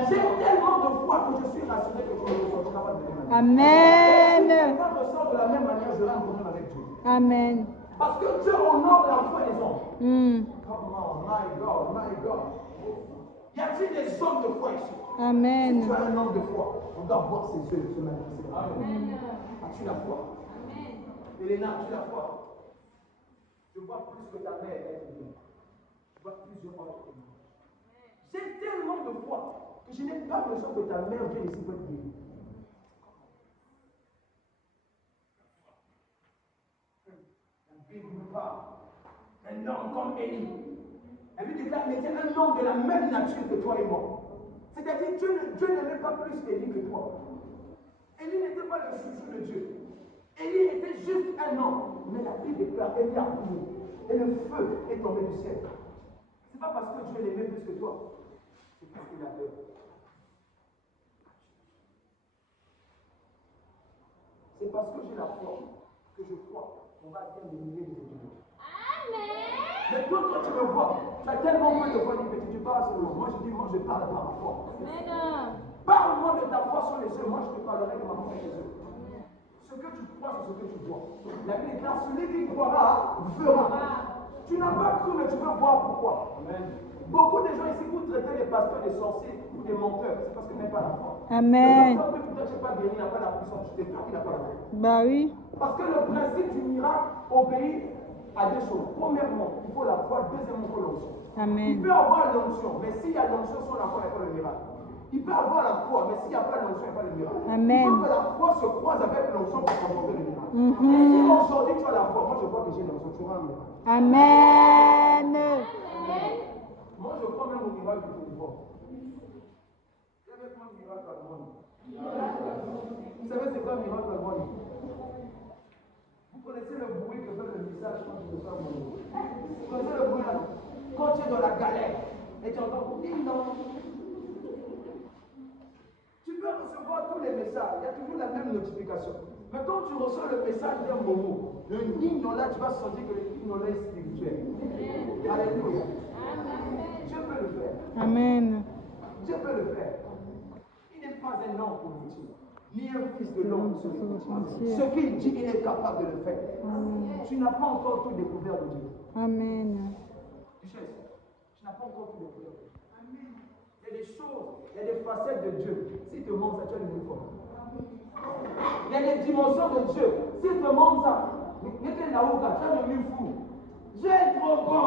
J'ai tellement de foi que je suis rassuré que tu ne ressentiras pas de la même manière. Amen. Si tu ne ressens de la même manière, j'aurai un problème avec Dieu. Amen. Parce que Dieu honore la foi des hommes. Come on, my God, my God. Y a-t-il des hommes de foi ici? Amen. Si tu as un homme de foi, on doit voir ses yeux se manifester. As-tu la foi? Elena, as-tu la foi? Je vois plus que ta mère être guérie. Je vois plusieurs autres témoignages. J'ai tellement de foi que je n'ai pas besoin que ta mère vienne ici pour être guérie. La Bible nous parle d'un homme comme Élie. La Bible déclare qu'il était un homme de la même nature que toi et moi. C'est-à-dire Dieu n'aimait pas plus Élie que toi. Élie n'était pas le chouchou de Dieu. Élie était juste un homme. Mais la Bible déclare Élie a prié. Et le feu est tombé du ciel. Ce n'est pas parce que Dieu l'aimait plus que toi. C'est parce qu'il a peur. C'est parce que j'ai la foi que je crois qu'on va atteindre des milliers de milliers. Mais toi, quand tu me vois, tu as tellement peu de foi, tu parles seulement. Moi, je dis, moi, je parle par la foi. Parle-moi de ta foi sur les yeux. Moi, je te parlerai de ma foi sur les yeux. Ce que tu crois, c'est ce que tu vois. La Bible déclare, celui qui croira, verra. Tu n'as pas cru, mais tu veux voir pourquoi. Amen. Beaucoup de gens ici, vous traitez les pasteurs des sorciers ou des menteurs. C'est parce que tu n'as pas la foi. Amen. Le pasteur peut peut-être pas guéri, n'a pas la puissance. C'est toi qui n'as pas la foi. Bah oui. Parce que le principe du miracle obéit à deux choses. Premièrement, il faut la foi. Deuxièmement, il faut l'onction. Amen. Il peut avoir l'onction, mais s'il y a l'onction sans la foi, il n'y a pas le miracle. Il peut avoir la foi, mais s'il n'y a pas l'onction, il n'y a pas le miracle. Amen. Il faut que la foi se croise avec l'onction pour commander le miracle. Et si aujourd'hui tu as la foi, moi je crois que j'ai l'onction, tu auras un miracle. Amen. Moi je crois même au miracle du pouvoir. Il y avait quoi un miracle à moi? Vous savez c'est quoi un miracle à moi? Vous connaissez le bruit que fait le message quand tu te fais mourir? Vous connaissez le bruit là? Quand tu es dans la galère et tu entends ding dong. Tu peux recevoir tous les messages, il y a toujours la même notification. Mais quand tu reçois le message d'un Momo, le ding dong là, tu vas sentir que le ding dong là est spirituel. Alléluia. Dieu peut le faire. Amen. Dieu peut le faire. Il n'est pas un homme pour le dire, ni un fils de l'homme. Ce qu'il dit, il est capable de le faire. Tu n'as pas encore tout découvert de Dieu. Amen. Duchesse, tu n'as pas encore tout découvert. Il y a des choses, il y a des facettes de Dieu. S'il te montre ça, tu as une nouvelle forme. Il y a des dimensions de Dieu. S'il te montre ça, tu as devenu fou. Dieu est trop bon.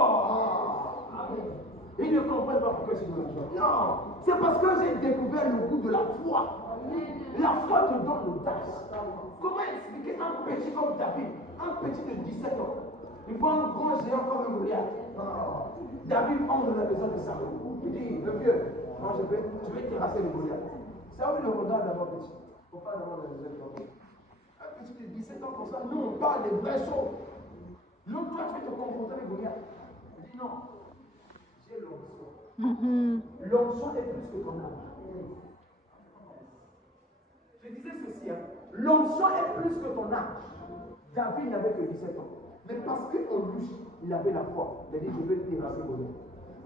Ils ne comprennent pas pourquoi c'est une joie. Non, c'est parce que j'ai découvert le goût de la foi. La foi te donne l'audace. Comment expliquer un petit comme David, un petit de 17 ans? Il voit un grand géant comme un Goliath. David, on a besoin de ça. Il dit, le vieux, moi je vais terrasser le Goliath. Ça, oui, le regarde d'abord petit. Il ne faut pas d'abord la deuxième fois. Un petit de 17 ans comme ça, nous on parle des vraies choses. Non, toi tu vas te confronter avec Goliath. Il dit non, j'ai l'onction. L'onction est plus que ton âge. Je disais ceci, hein. L'onction est plus que ton âge. David n'avait que 17 ans. Mais parce qu'en lui, il avait la foi. Il a dit, je vais terrasser Goliath.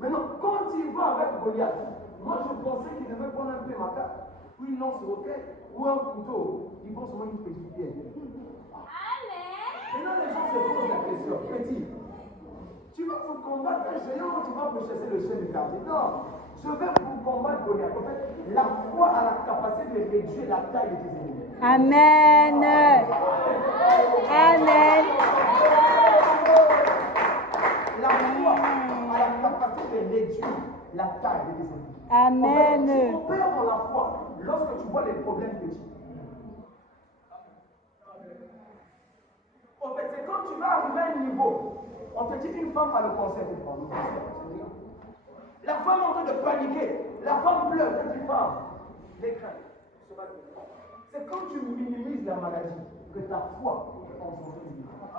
Maintenant, quand il va avec Goliath, moi je pensais qu'il devait prendre un peu ma carte, ou une lance-roquette, ou un couteau. Il prend seulement une petite pierre. Maintenant, les gens se posent la question, petit, tu vas pour combattre un géant ou tu vas pour chasser le chien du quartier? Non, je vais pour combattre Goliath. En fait, la foi a la capacité de réduire la taille de tes ennemis. Amen. Amen. La foi a la capacité de réduire la taille de tes ennemis. Amen. En fait, tu opères dans la foi lorsque tu vois les problèmes petits. En fait, c'est quand tu vas arriver à un niveau, on te dit une femme a le cancer. La femme est en train de paniquer. La femme pleure. Elle dit, femme, les craintes. C'est quand tu minimises la maladie que ta foi est en.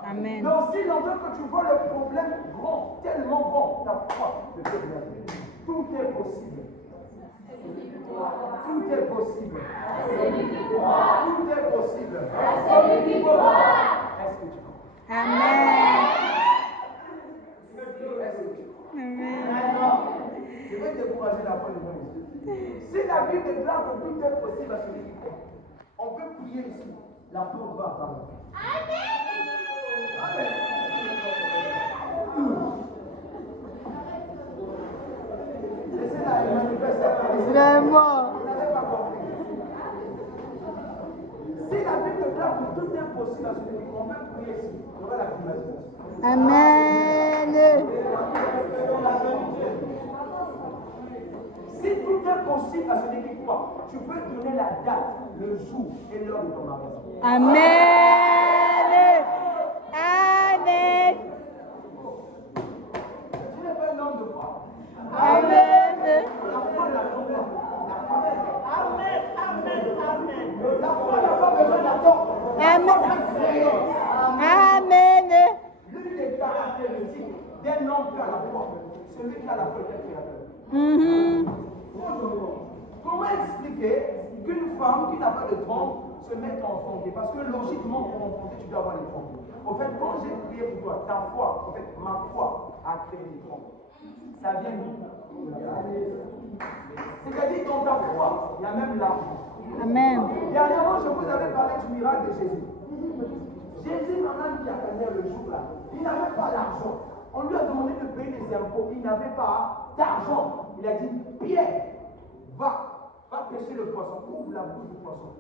Amen. Mais aussi longtemps que tu vois le problème grand, tellement grand, ta foi te fait bien. Tout est possible. Tout est possible. Tout est possible. Est-ce que tu crois? Amen. Amen. Je vais décourager la foi de mon Dieu. Si la Bible déclare que tout est possible à celui qui croit, on peut prier ici. La porte va apparaître. Amen. Laissez-la manifester. Vraiment. Vous n'avez pas compris. Si la Bible déclare que tout est possible à celui qui croit, on peut prier ici. On va la primatisation. Amen. Si tout est possible à celui qui croit, tu peux donner la date, le jour et l'heure de ton mariage. Amen. Amen. Tu n'es pas un homme de foi. Amen. La foi n'a pas Amen, amen, amen. La foi n'a pas besoin d'attendre. Amen. Amen. L'une des caractéristiques d'un homme qui a la foi, celui qui a la foi est un créateur. Comment expliquer qu'une femme qui n'a pas de trompe se mette à enfanter? Parce que logiquement, pour enfanter, tu dois avoir les trompes. En fait, quand j'ai prié pour toi, ta foi, en fait, ma foi a créé les trompes. Ça vient d'où? C'est-à-dire dans ta foi, il y a même l'argent. Amen. Dernièrement, je vous avais parlé du miracle de Jésus. Jésus, maintenant, qui a gagné le jour là, il n'avait pas l'argent. On lui a demandé de payer les impôts, il n'avait pas d'argent. Il a dit, Pierre, va pêcher le poisson, ouvre la bouche du poisson.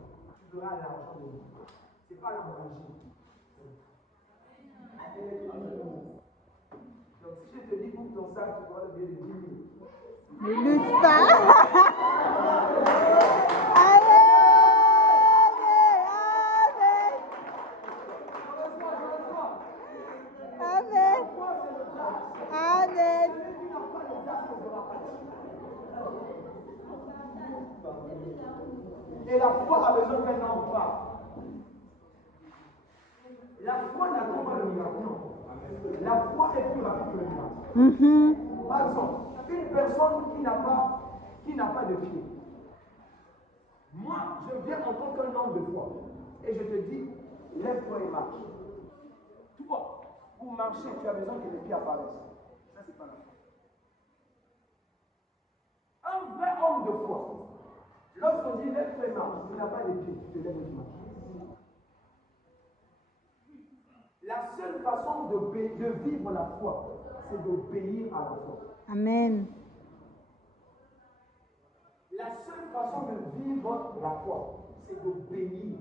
Tu verras l'argent de lui. Ce n'est pas la magie. Donc si je te dis, ouvre ton sac, tu dois le billet de 10 000. Ne lutte pas. Et la foi a besoin qu'un homme parle. La foi n'attend pas le miracle. La foi est plus rapide que le miracle. Par exemple, une personne qui n'a pas de pied. Moi, je viens en tant qu'un homme de foi. Et je te dis, lève-toi et marche. Toi, pour marcher, tu as besoin que les pieds apparaissent. Ça, c'est pas la foi. Un vrai homme de foi, lorsqu'on dit lève-toi et marche, tu n'as pas de pieds, tu te lèves et tu marches. La seule façon de vivre la foi, c'est d'obéir à la foi. Amen. La seule façon de vivre la foi, c'est d'obéir.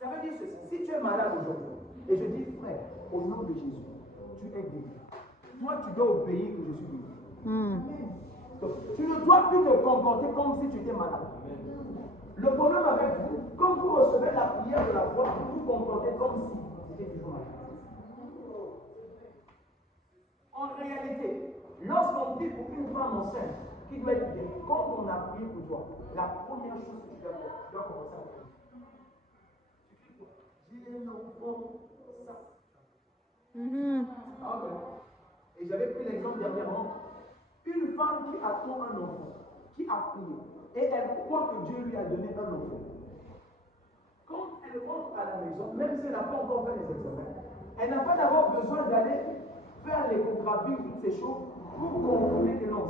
Ça veut dire ceci. Si tu es malade aujourd'hui, et je dis frère, au nom de Jésus, tu es guéri. Toi, tu dois obéir que je suis guéri. Donc, tu ne dois plus te comporter comme si tu étais malade. Le problème avec vous, quand vous recevez la prière de la foi, vous vous comportez comme si vous étiez toujours malade. En réalité, lorsqu'on dit pour une femme enceinte qui doit être guérie, quand on a prié pour toi, la première chose que tu dois faire, tu dois commencer à prier. Tu cries quoi? J'ai un enfant, ça. Ah ouais. Et j'avais pris l'exemple dernièrement. Une femme qui attend un enfant, qui a prié, et elle croit que Dieu lui a donné un enfant. Quand elle rentre à la maison, même si elle n'a pas encore fait les examens, elle n'a pas d'abord besoin d'aller faire l'échographie ou toutes ces choses pour confirmer que non,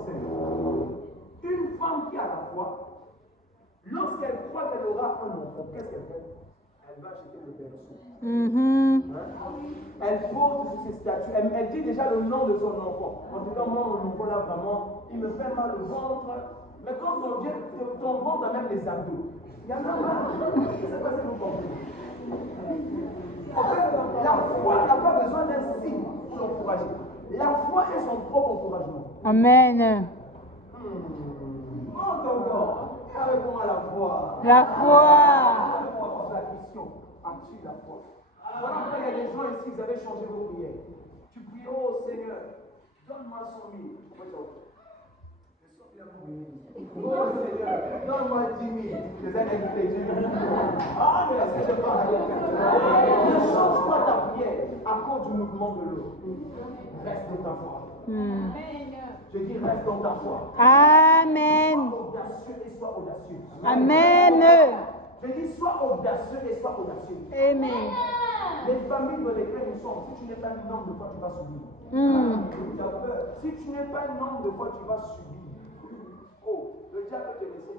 c'est une femme qui a la foi, lorsqu'elle croit qu'elle aura un enfant, qu'est-ce qu'elle fait? Elle va acheter le berceau. Elle pose sur ses statues, elle dit déjà le nom de son enfant. En tout cas, moi, mon enfant là, vraiment, il me fait mal au ventre. Mais quand on vient, ton ventre a même les abdos. Il y en a marre. Je ne sais pas si vous comprenez. En fait, la foi n'a pas besoin d'un signe pour l'encourager. La foi est son propre encouragement. Amen. Oh, d'accord. Réponds à la foi. La foi. La question, as-tu la foi? Voilà pourquoi il y a des gens ici, vous avez changé vos prières. Tu pries, oh Seigneur, donne-moi 100 000. Oh Seigneur, donne-moi 10 000. Les années ah, mais est-ce que je parle avec quelqu'un? Ne change pas ta prière à cause du mouvement de l'eau. Reste dans ta foi. Je dis reste dans ta foi. Amen. Sois audacieux et sois audacieux. Amen. Je dis sois audacieux et sois audacieux. Amen. Les familles dans lesquelles nous sommes, si tu n'es pas un homme de foi, tu vas subir. Tu as peur. Si tu n'es pas un homme de foi, tu vas subir. Oh, le diable te laisse.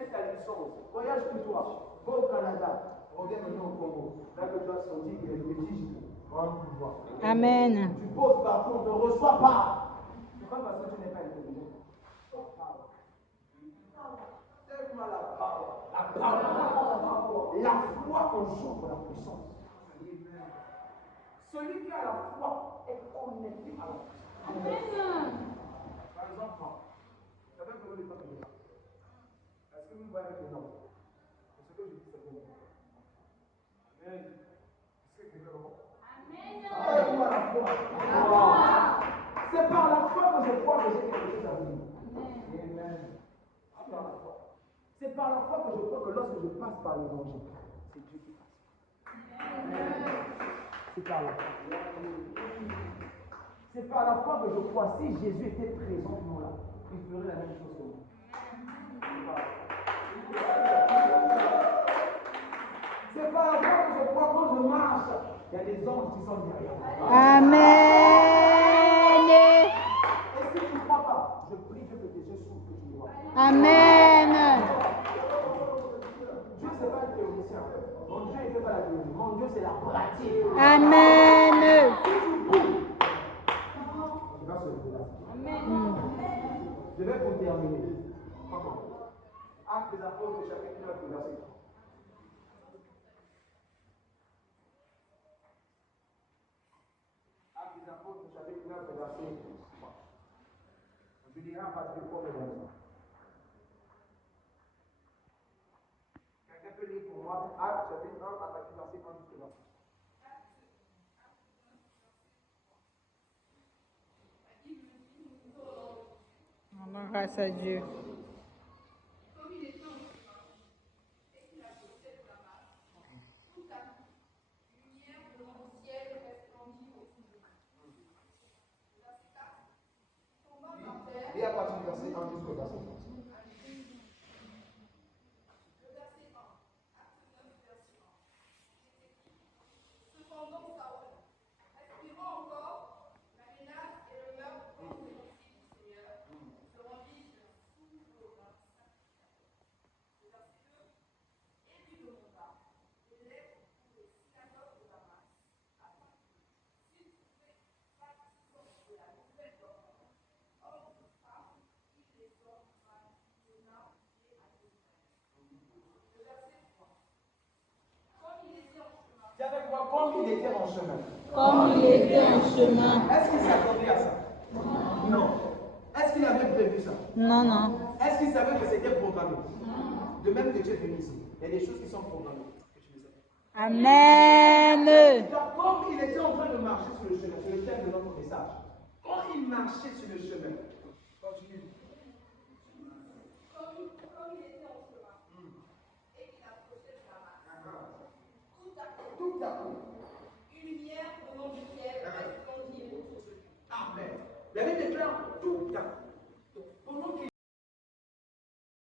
Aie ta licence. Voyage pour toi. Va au Canada. Reviens maintenant au Congo. Là que tu as senti qu'il y a des petits pouvoir. Amen. Tu poses partout, on ne te reçoit pas. C'est pas parce que tu n'es pas intelligent. Tellement la parole. La parole. La foi engendre la puissance. Celui qui a la foi est connecté à la puissance. Par exemple, vous savez comment les femmes disent? Est-ce que vous voyez les noms? Ce que je dis, c'est bon. Amen. Est-ce que quelqu'un le voit? Amen. La foi. C'est par la foi que je crois que j'ai quelque chose à vous dire. Amen. C'est par la foi. C'est par la foi que je crois que lorsque je passe par l'évangile, c'est Dieu qui passe. C'est par la foi. C'est par la foi que je crois. Si Jésus était présent nous là, il ferait la même chose que moi. C'est par la foi que je crois quand je marche, il y a des anges qui sont derrière. Amen. Et si tu ne crois pas, je prie Dieu que tes yeux s'ouvrent, que tu vois. Amen. Dieu, ce n'est pas un théoricien. Mon Dieu, il ne fait pas la théorie. Mon Dieu, c'est la pratique. Amen. Je vais pour terminer. Actes des apôtres, chapitre 9, verset 3. Actes des apôtres, chapitre 9, verset 3. Je dirai en partie pour le verset. Quelqu'un peut lire pour moi Actes, chapitre 1, à partir du verset 1 jusqu'au 20. Grâce à Dieu. chemin jusqu'au verset 11. Cependant, Saül, espérant encore la menace et le meurtre contre les disciples du Seigneur, se rendit sous le verset 2, et lui demanda des lettres pour les synagogues de Damas, afin que, s'il trouvait partisan de la nouvelle doctrine, hors de femme, il les ordonna et à Jérusalem. Le verset 3. Comme il était en chemin, Dis avec moi, comme il était en chemin. Comme il était en chemin. Est-ce qu'il s'attendait à ça? Non. Est-ce qu'il avait prévu ça? Non, non. Est-ce qu'il savait que c'était programmé? De même que tu es venu ici, il y a des choses qui sont programmées. Que tu ne sais pas. Amen. Donc, comme il était en train de marcher sur le chemin, c'est le thème de notre message. Quand il marchait sur le chemin, continue. comme il était en chemin, et qu'il approchait de la masse, Tout à coup. une lumière venant du ciel resplendit autour de lui. Amen. La Bible déclare